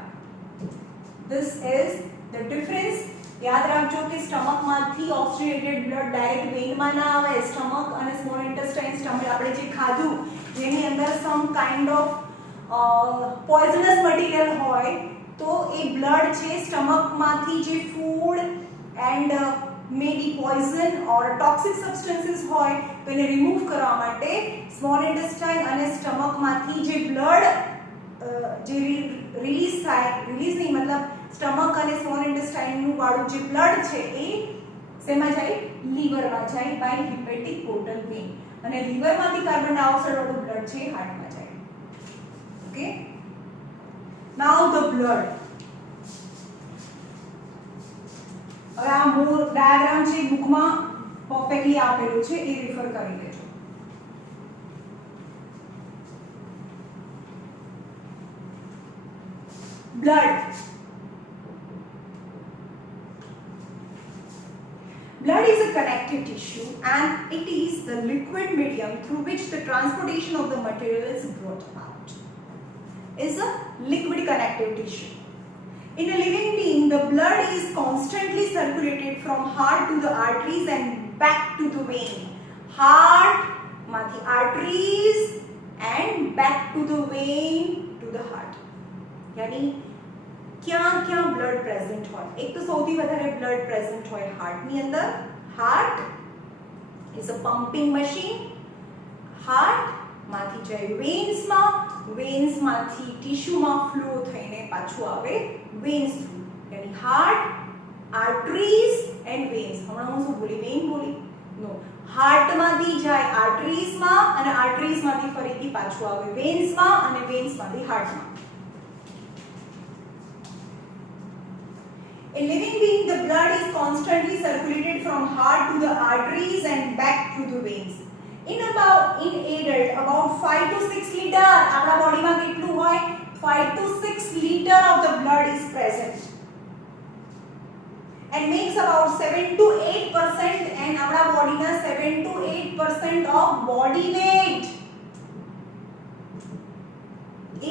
This is the difference. યાદ રાખજો કે સ્ટમકમાંથી ઓક્સિજનેટેડ બ્લડ ડાયરેક્ટ વેનમાં ના આવે. સ્ટમક અને સ્મોલ ઇન્ટેસ્ટાઇન, સ્ટમક આપણે જે ખાધું જેની અંદર some kind of poisonous material હોય તો એ બ્લડ છે સ્ટમકમાંથી જે food and may be poison or toxic substances હોય તો એને રિમૂવ કરવા માટે સ્મોલ ઇન્ટેસ્ટાઇન અને સ્ટમકમાંથી જે બ્લડ જે રિલીઝ થાય, રિલીઝ નહીં મતલબ સ્ટમક અને સ્મોલ ઇન્ટેસ્ટાઇનનું વાળું જે બ્લડ છે એ શેમાં જાય? લીવરમાં જાય બાય હિપેટિક પોર્ટલ વેન. અને લીવરમાંથી કાર્બન ડાયોક્સાઇડ વાળું બ્લડ છે હાર્ટમાં જાય. Okay, now the blood. હવે આ મોર ડાયાગ્રામ છે બુકમાં પરફેક્ટલી આપેલું છે, એ રેફર કરી લેજો. Blood. Blood is a connective tissue and it is the liquid medium through which the transportation of the material is brought about. Is a liquid connective tissue. In a living being, the blood is constantly circulated from heart to the arteries and back to the vein. Heart, the arteries and back to the vein to the heart. यानी ક્યાં blood present હોય? એક તો સૌથી વધારે blood present હોય હાર્ટની અંદર. Heart is a pumping machine. Heart માંથી જાય વેન્સમાં, વેન્સમાંથી ટિશ્યુમાં ફ્લો થઈને પાછું આવે વેન્સ થ્રુ. યાની હાર્ટ, આર્ટરીઝ એન્ડ વેન્સ. હમણાં હું શું બોલી? વેન બોલી? નો. હાર્ટમાંથી જાય આર્ટરીઝમાં અને આર્ટરીઝમાંથી ફરીથી પાછું આવે વેન્સમાં અને વેન્સમાંથી હાર્ટમાં. In living being, the blood is constantly circulated from heart to the arteries and back through the veins. In adult, about 5 to 6 liter. આપણા બોડીમાં કેટલું હોય? 5 to 6 liter of the blood is present and makes about 7 to 8% and આપણા બોડીના 7 to 8% of body weight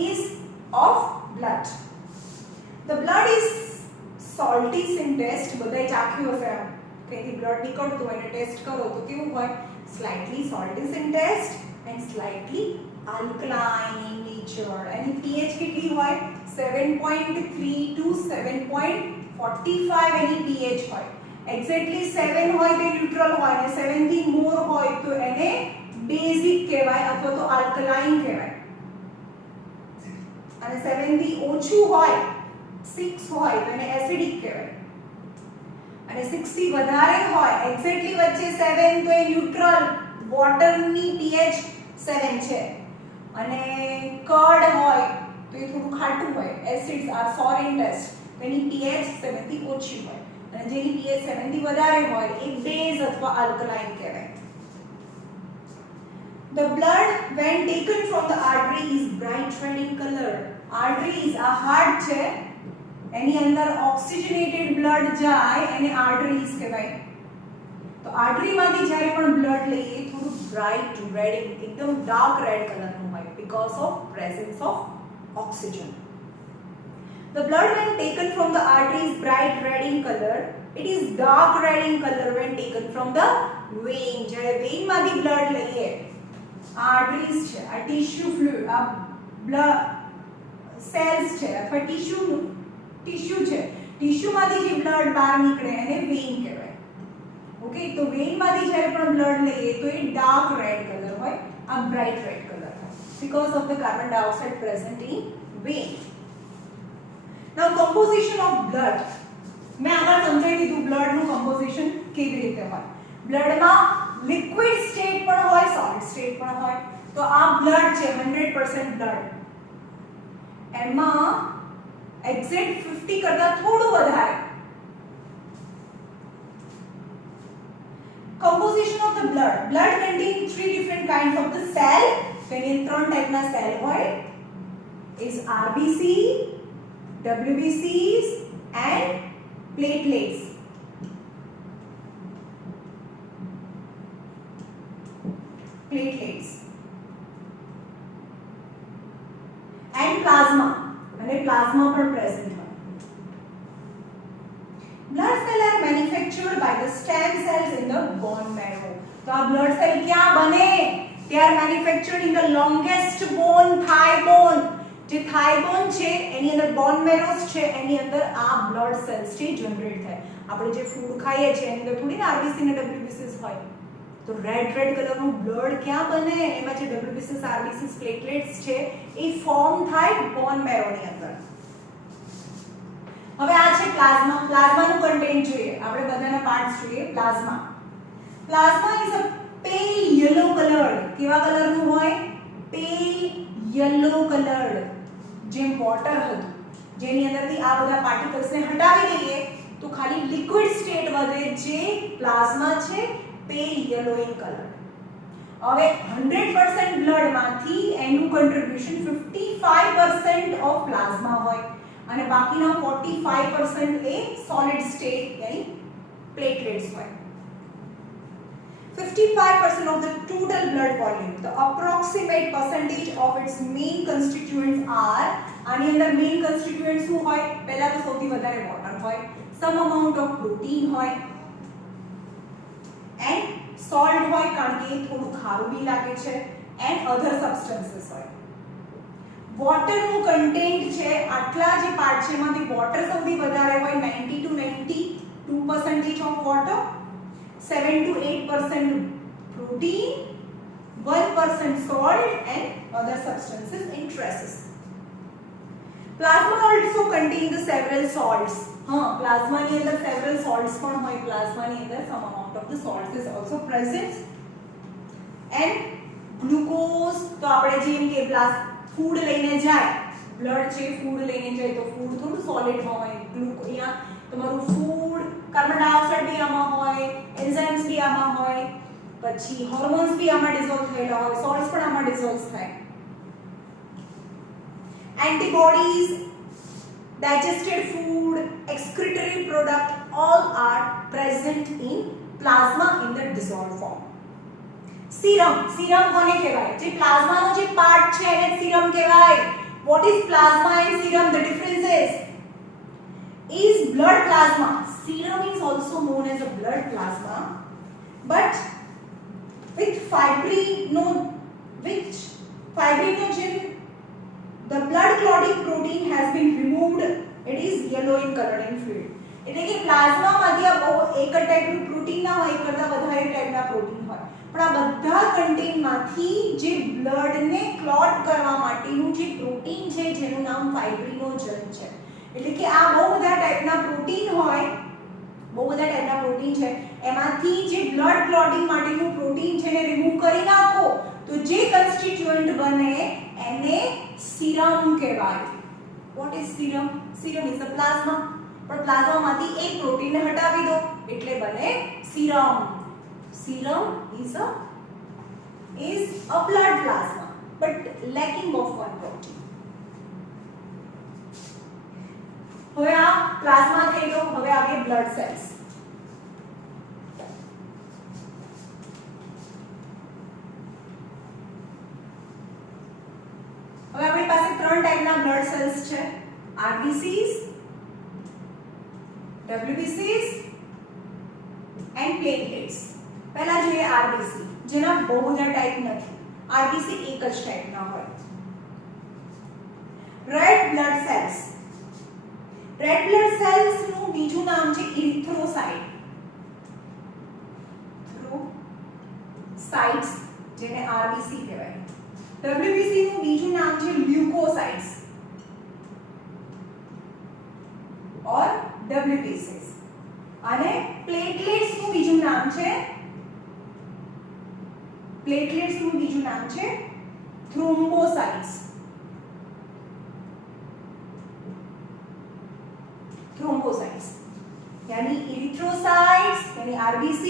is of blood. The blood is salty in taste. બધાય ચાખ્યું હશે, કઈથી blood નીકળતું હોય ને ટેસ્ટ કરો તો કેવું હોય? Slightly salty in taste and slightly alkaline in nature. Any pH કેટલી હોય? 7.3 to 7.45 એની pH હોય. એક્ઝેક્ટલી 7 હોય તે ન્યુટ્રલ હોય અને 7 થી મોર હોય તો એને બેઝિક કહેવાય અથવા તો આલ્કલાઇન કહેવાય. અને 7 થી ઓછું હોય, 6 હોય તો એને એસિડિક કહેવાય. અને 6 થી વધારે હોય, એક્ઝેક્ટલી વચ્ચે 7 તો એ ન્યુટ્રલ, વોટરની pH 7 છે. અને કર્ડ હોય તો એ થોડું ખાટું હોય, એસિડ્સ આર સોર ઇન ટેસ્ટ, તો એની pH 7 થી ઓછી હોય. અને જેની pH 7 થી વધારે હોય એ બેઝ અથવા આલ્કલાઇન કહેવાય. The blood when taken from the artery is bright red in color. Arteries આ હાર્ટ છે, એની અંદર ઓક્સિજનેટેડ બ્લડ જાય એને આર્ટરીઝ કહેવાય. તો આર્ટરીમાંથી જ્યારે પણ બ્લડ લઈએ થોડું બ્રાઇટ રેડ, એકદમ ડાર્ક રેડ કલરનું હોય because of presence of oxygen. The blood when taken from the artery is bright red in color. It is dark red in color when taken from the vein. જ્યારે વેઇનમાંથી blood લઈએ, arteries છે, આ tissue fluid, આ blood cells છે અથવા tissue છે, ટિશ્યુમાંથી જે blood બહાર નીકળે એને વેઇન કહેવાય. ઓકે, તો વેઇનમાંથી જ્યારે પણ બ્લડ લઈએ તો એ ડાર્ક રેડ કલર હોય, આ બ્રાઇટ રેડ કલર હોય because of the carbon dioxide present in vein. Now composition of blood. મેં આગળ સમજાવી દીધું બ્લડનું કમ્પોઝિશન કેવી રીતે હોય. બ્લડમાં લિક્વિડ સ્ટેટ પણ હોય, સોલિડ સ્ટેટ પણ હોય. તો આ બ્લડ છે 100% બ્લડ, એમાં એક્ઝેક્ટ 50 કરતા થોડું વધારે. Composition of the blood. Blood contains 3 different kinds of the cell. તેની 3 ટાઈપના સેલ હોય, is RBC, WBCs and platelets. And plasma. અને પ્લાઝ્મા પણ પ્રેઝન્ટ હોય. Blood cells are manufactured by the stem cells in the bone marrow. તો આ blood cell ક્યાં બને? They are manufactured in the longest bone, thigh bone. જે thigh bone છે એની અંદર bone marrows છે, એની અંદર આ blood cells છે જનરેટ થાય. આપણે જે ફૂડ ખાઈએ છીએ એની અંદર થોડી ના RBC ને WBCs હોય. તો રેડ કલરનું બ્લડ ક્યાં બને? એમાં જે WBCs, RBCs, પ્લેટલેટ્સ છે એ ફોર્મ થાય બોન મેરોની અંદર. હવે આ છે પ્લાઝ્મા. પ્લાઝ્માનું કન્ટેન્ટ જોઈએ, આપણે બધાના પાર્ટ્સ જોઈએ. પ્લાઝ્મા ઇઝ અ પેલ યલો કલર. કેવા કલરનું હોય? પેલ યલો કલર, જેમ વોટર હતું, જેની અંદરથી આ બધા પાર્ટિકલ્સને હટાવી દઈએ તો ખાલી લિક્વિડ સ્ટેટ વધે, જે પ્લાઝ્મા છે pale yellow in color. હવે 100% બ્લડ માંથી એનું કન્ટ્રીબ્યુશન 55% ઓફ પ્લાઝ્મા હોય અને બાકીના 45% એ સોલિડ સ્ટેટ યાની પ્લેટલેટ્સ હોય. 55% of the total blood volume. The approximate percentage of its main constituents are, આની અંદર મેઇન કન્સ્ટિટ્યુએન્ટ શું હોય? પહેલા તો સૌથી વધારે વોટર હોય, some amount of protein હોય and salt હોય કારણ કે થોડું ખારું બી લાગે છે and other substances હોય. વોટરનું કન્ટેન્ટ છે આટલા જે પાર્ટ છે એમાંથી વોટર સૌથી વધારે હોય 90 to 92% of water, 7 to 8% protein, 1% salt and other substances and traces. Plasma also contain the several salts. Plasma ની અંદર several salts પણ હોય. Plasma ની અંદર some amount of the salts is also present. And glucose તો આપણે જેમ કે ફૂડ લઈને જાય, બ્લડ છે ફૂડ લઈને જાય તો ફૂડ થોડું સોલિડ હોય. અહીંયા તમારું ફૂડ, કાર્બન ડાયોક્સાઇડ બી આમાં હોય, એન્ઝાઇમ્સ બી આમાં હોય, પછી હોર્મોન્સ બી આમાં ડિસોલ્વ થયેલા હોય, સોલ્ટ્સ પણ આમાં ડિસોલ્વ થાય. Antibodies, digested food, excretory product, all are present in plasma in the dissolved form. Serum કોને કહેવાય? જે પ્લાઝમાનો જે પાર્ટ છે એને serum કહેવાય. What is plasma and serum? The differences is blood plasma. Serum is also known as a blood plasma, but with fibrinogen, the blood clotting protein has been removed. It is yellow in color and fluid. એટલે કે પ્લાઝમામાંથી આ બહુ એક જ ટાઈપનું protein ના હોય, એક કરતાં વધારે ટાઈપના પ્રોટીન હોય, પણ આ બધા કન્ટેનમાંથી જે બ્લડને ક્લોટ કરવા માટેનું જે પ્રોટીન છે જેનું નામ ફાઇબ્રિનોજન છે. એટલે કે આ બહુ બધા ટાઈપના પ્રોટીન હોય, બહુ બધા ટાઈપના પ્રોટીન છે, એમાંથી જે બ્લડ ક્લોટિંગ માટેનું પ્રોટીન છે એને રિમૂવ કરી નાખો તો જે કન્સ્ટિટ્યુઅન્ટ બને એને સીરમ કહેવાય. What is serum? Serum is a plasma. પણ પ્લાઝમામાંથી એક પ્રોટીનને હટાવી દો એટલે બને serum. Serum is a blood plasma but lacking of one protein. હવે આ પ્લાઝમા થઈ ગયો. હવે આવે બ્લડ સેલ્સ. હવે આપણી પાસે ત્રણ ટાઈપના બ્લડ સેલ્સ છે, RBCs, WBCs and platelets. પહેલા જોઈએ RBC, જેના બહુ બધા ટાઈપ નથી. RBC એક જ ટાઈપના હોય. Red blood cells. Red blood cells નું બીજું નામ છે ઇરિથ્રોસાઇટ. ઇરિથ્રોસાઇટ્સ જેને RBC કહેવાય. WBC નું બીજું નામ છે લ્યુકોસાઇટ્સ or WBCs. અને પ્લેટલેટ્સ નું બીજું નામ છે થ્રોમ્બોસાઇટ્સ. यानी इरिथ्रोसाइट्स यानी RBC,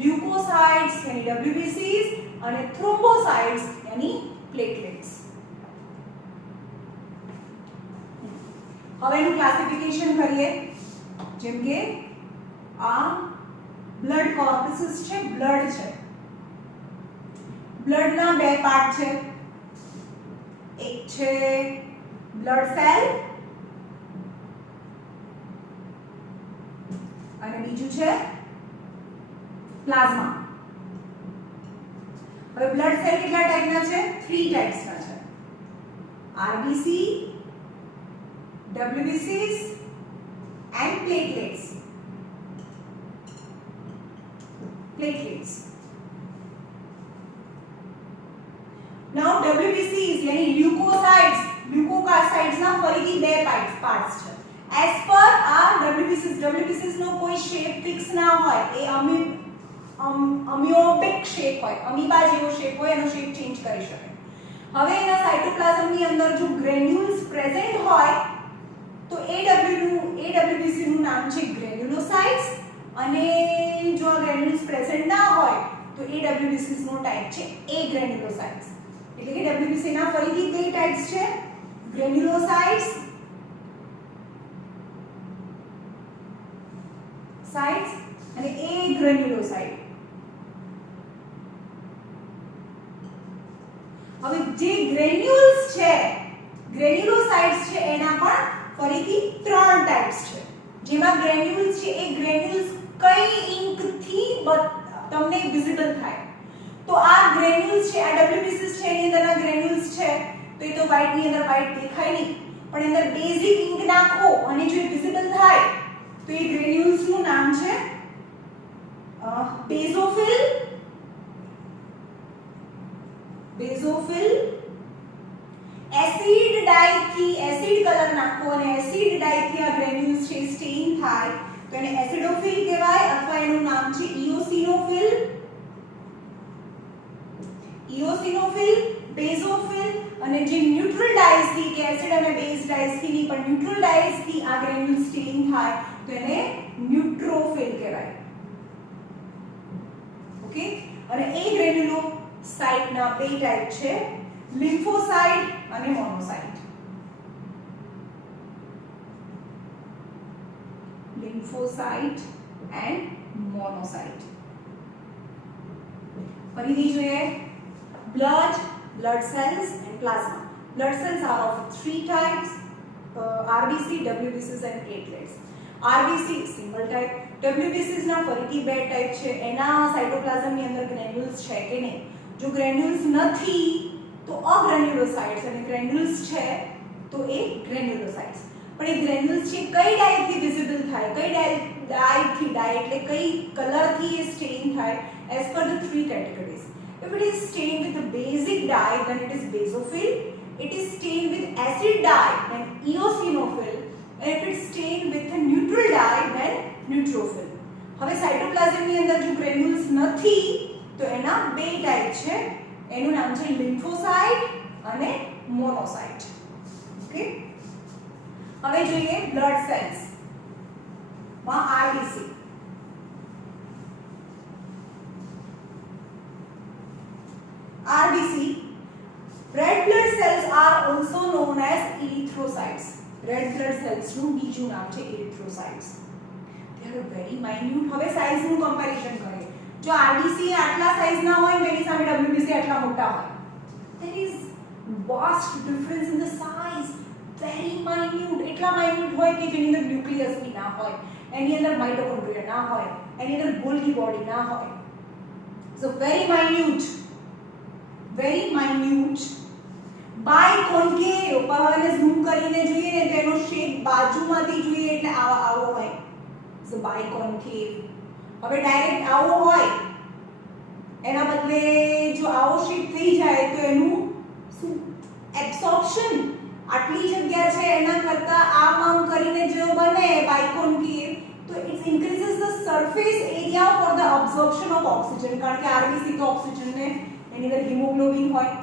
ल्यूकोसाइट्स यानी WBCs અને થ્રોમ્બોસાઇટ્સ यानी પ્લેટલેટ્સ. હવે એનું ક્લાસિફિકેશન કરીએ. જેમ કે આ બ્લડ કોર્પસસ છે, બ્લડ છે. બ્લડના બે પાર્ટ છે. એક છે બ્લડ સેલ અને બીજું છે પ્લાઝમા. હવે બ્લડ સેલ કેટલા ટાઈપના છે? 3 ટાઈપ્સના છે. RBC, WBCs and platelets. Now WBCs यानी લ્યુકોસાઇટ્સ. લ્યુકોસાઇટ્સ ના ફરીથી બે પાર્ટ્સ છે. As per આ WBCs નો કોઈ શેપ ફિક્સ ના હોય, એ અમિયોપિક શેપ હોય, અમીબા જેવો શેપ હોય, એનો શેપ ચેન્જ કરી શકે. હવે એના સાઇટોપ્લાઝમની અંદર જો ગ્રેન્યુલ્સ પ્રેઝન્ટ હોય તો AWBC નું નામ છે ગ્રેન્યુલોસાઇટ્સ, અને જો આ ગ્રેન્યુલ્સ પ્રેઝન્ટ ના હોય તો AWBCs નો ટાઈપ છે A ગ્રેન્યુલોસાઇટ્સ. એટલે કે WBC ના ફરીથી બે ટાઈપ્સ છે, ગ્રેન્યુલોસાઇટ્સ અને A ગ્રેન્યુલોસાઇટ. હવે જે ગ્રેન્યુલ્સ છે, ગ્રેન્યુલોસાઇટ્સ છે, એના પણ ફરીથી 3 ટાઈપ્સ છે. જેમાં ગ્રેન્યુલ્સ છે એ ગ્રેન્યુલ્સ કઈ ઇંક થી તમને વિઝિબલ થાય. તો આ ગ્રેન્યુલ્સ છે, આ WBCs છે, એની અંદરના ગ્રેન્યુલ્સ છે, તો એ તો વ્હાઇટ ની અંદર વ્હાઇટ દેખાય નહીં, પણ અંદર બેઝિક ઇંક નાખો અને જો વિઝિબલ થાય તો એ ગ્રેન્યુલ્સ નું નામ છે બેઝોફિલ એસિડ ડાઈ થી એસિડ કલર નાખો અને એસિડ ડાઈ થી આ ગ્રેન્યુલ્સ છે સ્ટેઇન થાય તો એને એસિડોફિલ કહેવાય અથવા એનું નામ છે ઇઓસિનોફિલ બેઝોફિલ અને જે ન્યુટ્રલ ડાઈસ થી કે એસિડ અને બેઝ ડાઈસ થી ની પણ ન્યુટ્રલ ડાઈસ થી આ ગ્રેન્યુલ સ્ટેઇન થાય તો એને ન્યુટ્રોફિલ કહેવાય. ઓકે, અને એ ગ્રેન્યુલોસાઇટ ના બે ટાઈપ છે, લિમ્ફોસાઇટ અને મોનોસાઇટ. Lymphocyte and મોનોસાઇટ. ફરીથી જોઈએ, blood cells and plasma. Blood cells are of three types, RBC, WBCs and platelets. RBC single type, WBCs ના ફરીથી બે ટાઈપ છે. એના સાઇટોપ્લાઝમ ની અંદર ગ્રેન્યુલ્સ છે કે નહીં, જો ગ્રેન્યુલ્સ નથી તો અગ્રેન્યુલોસાઇટ્સ અને ગ્રેન્યુલ્સ છે તો એ ગ્રેન્યુલોસાઇટ્સ. પણ એ ગ્રેન્યુલ્સ છે કઈ ડાઈ થી વિઝિબલ થાય, કઈ ડાઈ થી, ડાઈ એટલે કઈ કલર થી એ સ્ટેઇન થાય, as per the three categories. If it is stained with a basic dye, then it is basophil. It is stained with acid dye, then eosinophil. And if it is stained with a neutral dye, then neutrophil. હવે cytoplasm ની અંદર જો granules નથી તો એના બે type છે, એનું નામ છે લિમ્ફોસાઇટ અને મોનોસાઇટ. ઓકે, હવે જોઈએ બ્લડ સેલ્સ માં RBC. RBC, red blood cells are also known as erythrocytes. Red blood cells નું બીજું નામ છે erythrocytes. They are very minute. હવે સાઈઝ નું કમ્પેરિઝન કરીએ, જો RBC આટલા સાઈઝ ના હોય ને એની સામે WBC આટલા મોટા હોય, there is vast difference in the size, very minute. એટલા minute હોય કે જેની અંદર ન્યુક્લિયસ બી ના હોય, એની અંદર માઇટોકોન્ડ્રિયા ના હોય, એની અંદર ગોલ્ગી બોડી ના હોય. So very minute. બાયકોન્કેવ. હવે ઝૂમ કરીને જોઈએ ને તો એનો શેપ બાજુમાંથી જોઈએ એટલે આવો હોય, સો બાયકોન્કેવ. હવે ડાયરેક્ટ આવો હોય એના બદલે જો આવો શેપ થઈ જાય તો એનું શું એબ્સોર્પ્શન આટલી જગ્યા છે એના કરતા આમ કરીને જો બને બાયકોન્કેવ તો it increases the surface area for the absorption of oxygen. કારણ કે આરબીસી તો ઓક્સિજનને એની અંદર હિમોગ્લોબિન હોય.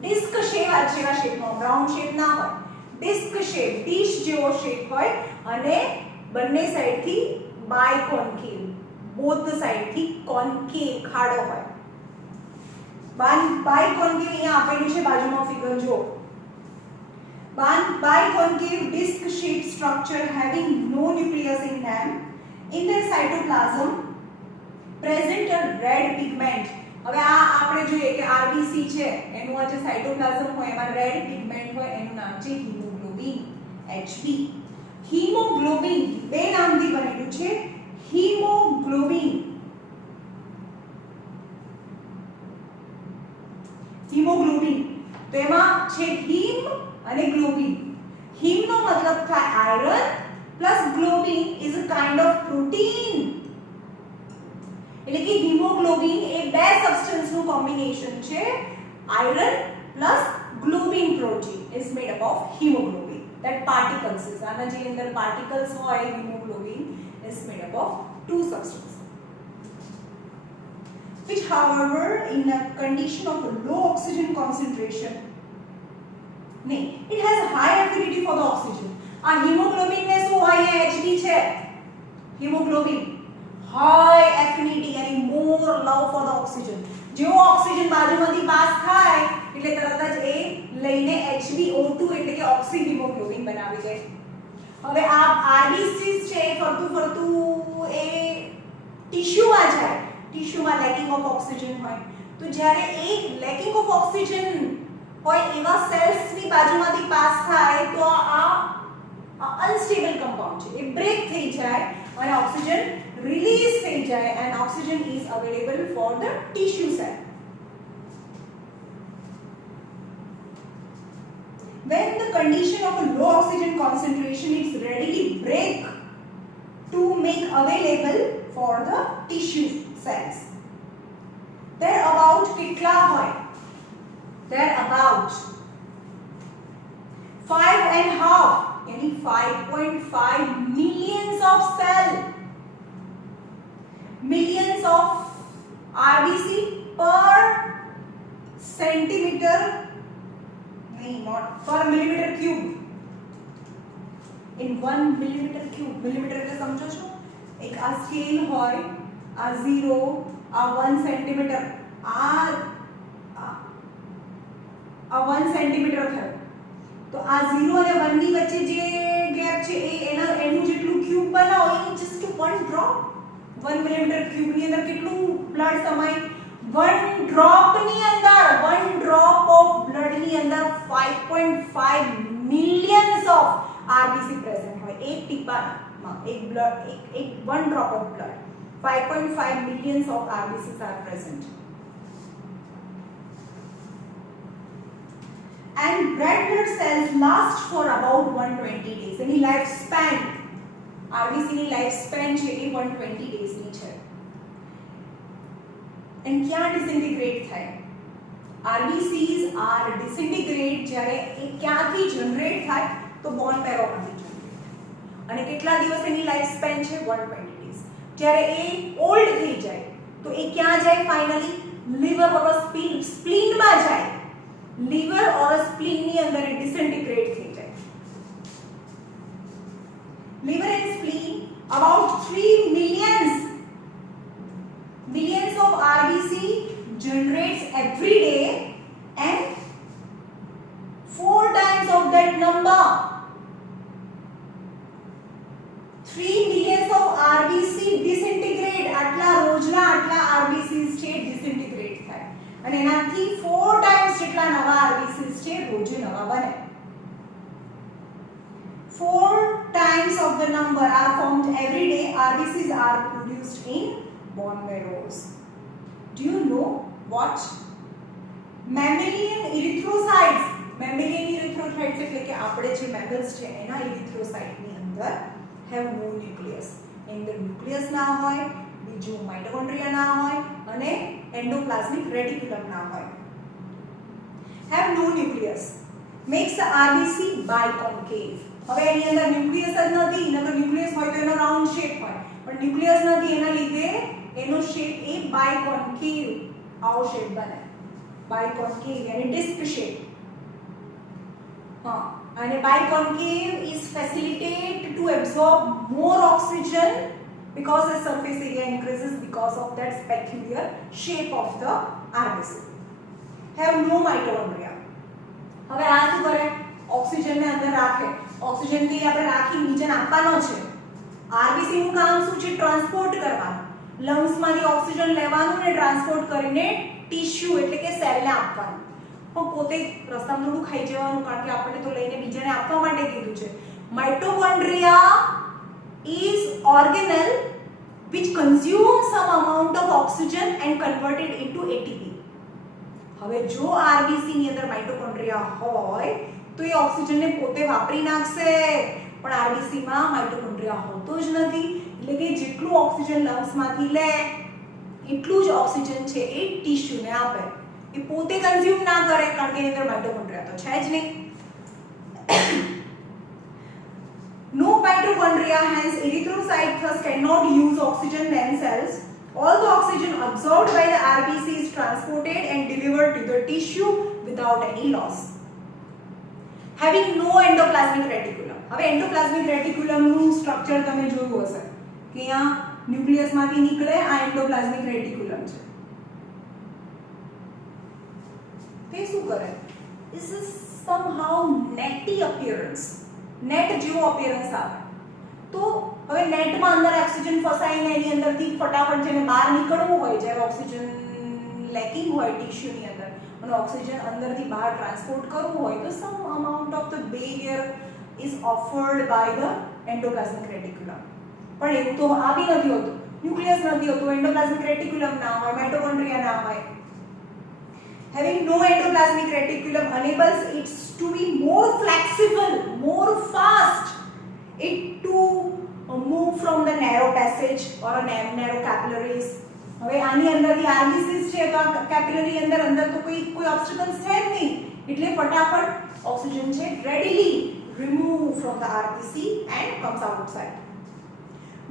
ડિસ્ક શેપ આ જેવા શેપનો, બ્રાઉન શેપ ના હોય, ડિસ્ક શેપ ડીશ જેવો શેપ હોય અને બંને સાઈડથી બાયકોન્કેવ, બોથ સાઈડથી કોન્કેવ ખાડો હોય. બાયકોન્કેવ અહીંયા આપેલું છે બાજુમાં ફિગર જો. Biconcave disc shaped structure having no nucleus in them. In their cytoplasm present a red pigment. હવે આ આપણે જોઈએ કે આરબીસી છે એનું આ જે સાઇટોપ્લાઝમ હોય એમાં રેડ પિગમેન્ટ હોય, એનું નામ છે હિમોગ્લોબિન, એચબી. હિમોગ્લોબિન બે નામથી બનેલું છે, હિમોગ્લોબિન. તો એમાં છે હિમ અને ગ્લોબિન. હિમનો મતલબ થાય iron plus globin is a kind of protein. એટલે કે હિમોગ્લોબિન એ બે સબસ્ટન્સ નું કોમ્બિનેશન છે, iron plus globin protein is made up of haemoglobin. That particles is આના જે અંદર પાર્ટિકલ્સ હોય haemoglobin is made up of two substances which however in a condition of low oxygen concentration it has a high affinity for the oxygen. આ haemoglobin ને શું હોય, Hb છે haemoglobin, high affinity and more love for the oxygen. જેવો oxygen બાજુમાંથી pass થાય એટલે તરત જ એ લઈને HbO2 એટલે કે ઓક્સી હિમોગ્લોબિન બનાવી દે. હવે આ આરબીસી છે ફરતું એ ટિશ્યુમાં જાય, ટિશ્યુમાં લેકિંગ ઓફ ઓક્સિજન હોય તો જ્યારે એ લેકિંગ ઓફ ઓક્સિજન હોય એવા સેલ્સની બાજુમાંથી પાસ થાય તો આ અનસ્ટેબલ કમ્પાઉન્ડ છે, એ બ્રેક થઈ જાય અને ઓક્સિજન રિલીઝ થઈ જાય and oxygen is available for the tissue cell. when the condition of a low oxygen concentration is readily break to make available for the tissue cells. There about કેટલા હોય? There about 5.5 यानी 5.5 millions of cell, millions of RBC per centimeter, नहीं not per millimeter cube, in 1 millimeter cube. millimeter એટલે સમજો છો? એક આ scale હોય, આ 0, આ 1 સેન્ટીમીટર, આ 1 સેન્ટીમીટર થયો, તો આ 0 અને 1 ની વચ્ચે જે ગેપ છે એ એનું જેટલું ક્યુબ બનાવો, એ જસ્ટ 1 ડ્રોપ. 1 મિલીમીટર ક્યુબ ની અંદર કેટલું બ્લડ સમાય? 1 ડ્રોપ ની અંદર, 1 ડ્રોપ ઓફ બ્લડ ની અંદર 5.5 મિલિયન્સ ઓફ આરબીસી પ્રેઝન્ટ હોય. એક ટીપામાં એક બ્લડ, એક 1 drop of blood, 5.5 millions of RBCs are present. And red blood cells last for about 120 days. Any life span, RBC ની લાઈફ સ્પેન છે એ 120 ડેઝ ની છે. એન્ડ ક્યાં ડિસઇન્ટિગ્રેટ થાય? આરબીસીઝ આર ડિસઇન્ટિગ્રેટ જ્યારે એ ક્યાંથી જનરેટ થાય? તો બોન મેરોમાંથી જનરેટ થાય. અને કેટલા દિવસ એની લાઈફ સ્પેન છે? 120 ડેઝ. જ્યારે એ ઓલ્ડ થઈ જાય તો એ ક્યાં જાય? ફાઇનલી લીવર ઓર સ્પ્લીનમાં જાય. લીવર ઓર સ્પ્લીન ની અંદર એ ડિસઇન્ટિગ્રેટ થઈ જાય. liver and spleen, about 3 millions of RBC generates every day, and 4 times of that number, 3 millions of RBC disintegrate. આટલા રોજના આટલા RBCs છે disintegrate થાય, અને એનાથી 4 times જેટલા નવા RBCs છે રોજે નવા બને. 4 times of the number are formed every day. RBCs are produced in bone marrows. Do you know what? Mammalian erythrocytes. Mammalian erythrocytes એટલે કે આપણે જે mammals છે એના erythrocyte ની અંદર have no nucleus. અંદર nucleus ના હોય, બીજું mitochondria ના હોય, અને endoplasmic reticulum ના હોય. Have no nucleus. Makes the RBC biconcave. હવે એની અંદર ન્યુક્લિયસ જ નથી, નકર ન્યુક્લિયસ હોય તો એનો રાઉન્ડ શેપ હોય, પણ ન્યુક્લિયસ નથી, એના લીધે એનો શેપ એ બાયકોન્કેવ આવો શેપ બને. બાયકોન્કેવ યાની ડિસ્ક શેપ. હા, અને biconcave is facilitate to absorb more oxygen because the surface area increases because of that peculiar shape of the RBC. Have no mitochondria. હવે આ શું કરે? ઓક્સિજન ને અંદર રાખે. ઓક્સિજન થી આપણે રાખી બીજાને આપવાનો છે. આરબીસી નું કામ શું છે? ટ્રાન્સપોર્ટ કરવાનું. લંગ્સ માંથી ઓક્સિજન લેવાનું ને ટ્રાન્સપોર્ટ કરીને ટીશ્યુ એટલે કે સેલ ને આપવાનું. પણ પોતે રસ્તામાં થોડું ખાઈ જવાનું, કારણ કે આપણે તો લઈને બીજાને આપવા માટે કીધું છે. Mitochondria is organelle which consumes some amount of oxygen and converted into ATP. હવે જો આરબીસી ની અંદર માઇટોકોન્ડ્રિયા હોય તો એ ઓક્સિજન ને પોતે વાપરી નાખશે, પણ આરબીસી માં માઇટોકોન્ડ્રિયા હોતો જ નથી. એટલે કે જેટલું ઓક્સિજન લંગ્સ માંથી લે એટલું જ ઓક્સિજન છે એ ટીશ્યુ ને આપે. એ પોતે કન્ઝ્યુમ ના કરે, કારણ કે એની અંદર માઇટોકોન્ડ્રિયા તો છે જ નહીં. No mitochondria, hence erythrocytes thus cannot use oxygen themselves. All the oxygen absorbed by the RBC is transported and delivered to the tissue without any loss. Having no endoplasmic reticulum. હવે endoplasmic reticulum નું structure તમે જોયું હશે કે અહીંયા nucleus માંથી નીકળે, આ endoplasmic reticulum છે. તે શું કરે? This is somehow netty appearance. Net જેવો અપિયરન્સ આવે. તો હવે નેટમાં અંદર ઓક્સિજન ફસાઈને એની અંદરથી ફટાફટ જેને બહાર નીકળવું હોય, જ્યારે ઓક્સિજન લેકિંગ હોય ટિશ્યુની અંદર અને ઓક્સિજન અંદરથી બહાર ટ્રાન્સપોર્ટ કરવું હોય, તો some amount of the barrier is offered by the endoplasmic reticulum. પણ એવું તો આ બી નથી હોતું, ન્યુક્લિયસ નથી હોતું, એન્ડોપ્લાઝમિક રેટિક્યુલમ ના હોય, માઇટોકોન્ડ્રિયા ના હોય. having no endoplasmic reticulum enables it to be more flexible, more fast, it to move from the narrow passage or a narrow capillaries. હવે આની અંદરથી આરબીસીસ છે તો આ કેપિલરી અંદર તો કોઈ ઓબ્સ્ટેકલ્સ છે જ નહીં, એટલે ફટાફટ ઓક્સિજન છે readily remove from the RBC and comes outside.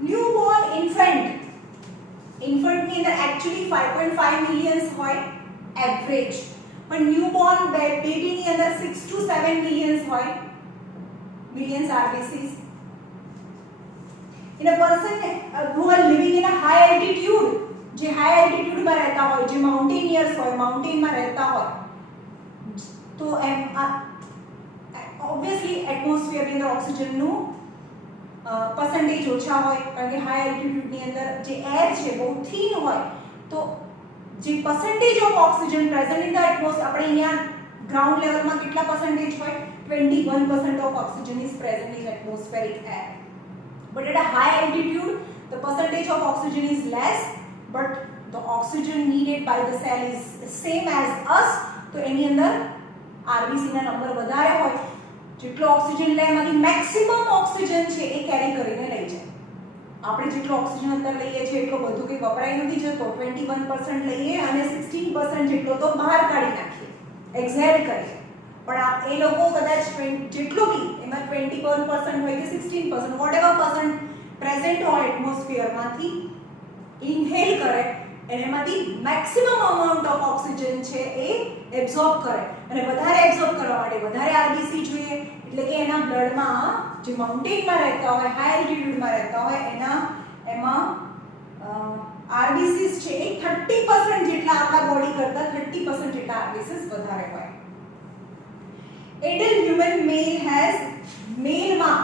Newborn infant ની અંદર actually 5.5 millions હોય એવરેજ, પણ ન્યૂબોર્ન બેબીની અંદર 6 to 7 millions હોય millions RBCs. In a person who are living in a high altitude, જે હાઈ એલ્ટિટ્યુડ માં રહેતા હોય, જે માઉન્ટેનિયર્સ હોય, માઉન્ટેન માં રહેતા હોય, તો ઓબ્વિયસલી એટમોસ્ફિયર ની અંદર ઓક્સિજન નું પર્સન્ટેજ ઓછા હોય, કારણ કે હાઈ એલ્ટિટ્યુડ ની અંદર જે એર છે બહુ થીન હોય, તો જે percentage of oxygen present in the atmosphere, આપણે અહીંયા ગ્રાઉન્ડ લેવલમાં કેટલા પર્સન્ટેજ હોય? 21% of oxygen is present in atmospheric air. But at a high altitude, the percentage of oxygen is less, but the oxygen needed by the cell is same as us. તો એની અંદર RBC ના number વધારે હોય, જેટલો oxygen લે એમાંથી maximum oxygen છે એ કેરી કરીને લઈ જાય. આપણે જેટલો ઓક્સિજન અંદર લઈએ છીએ એટલો બધું કંઈ વપરાઈ નથી જતો, 21% લઈએ અને 16% જેટલો તો બહાર કાઢી નાખીએ, એક્ઝેલ કરીએ. પણ એ લોકો કદાચ જેટલો બી એમાં 21% હોય કે 16%, વોટએવર પર્સન્ટ પ્રેઝન્ટ હોય એટમોસ્ફિયરમાંથી ઇન્હેલ કરે, એનામાંથી મેક્સિમમ અમાઉન્ટ ઓફ ઓક્સિજન છે એ એબ્સોર્બ કરે. અને વધારે એબ્સોર્બ કરવા માટે વધારે આરબીસી જોઈએ, એટલે કે એના બ્લડમાં જે માઉન્ટેનમાં રહેતા હોય, હાઈ એલ્ટિટ્યુડમાં રહેતા હોય, એમાં આરબીસીસ છે એ 30% જેટલા આપણા બોડી કરતા 30% જેટલા આરબીસીસ વધારે હોય. Adult human male has મેલમાં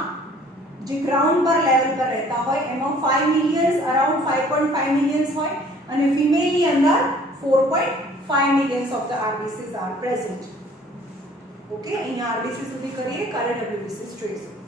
જે ગ્રાઉન્ડ પર લેવલ પર રહેતા હોય એમાં 5 millions, અરાઉન્ડ 5.5 millions હોય, અને ફિમેલની અંદર 4.5 millions of the RBCs are present. Okay, અહીંયા RBC સુધી કરીએ, current WBCs જોઈશું.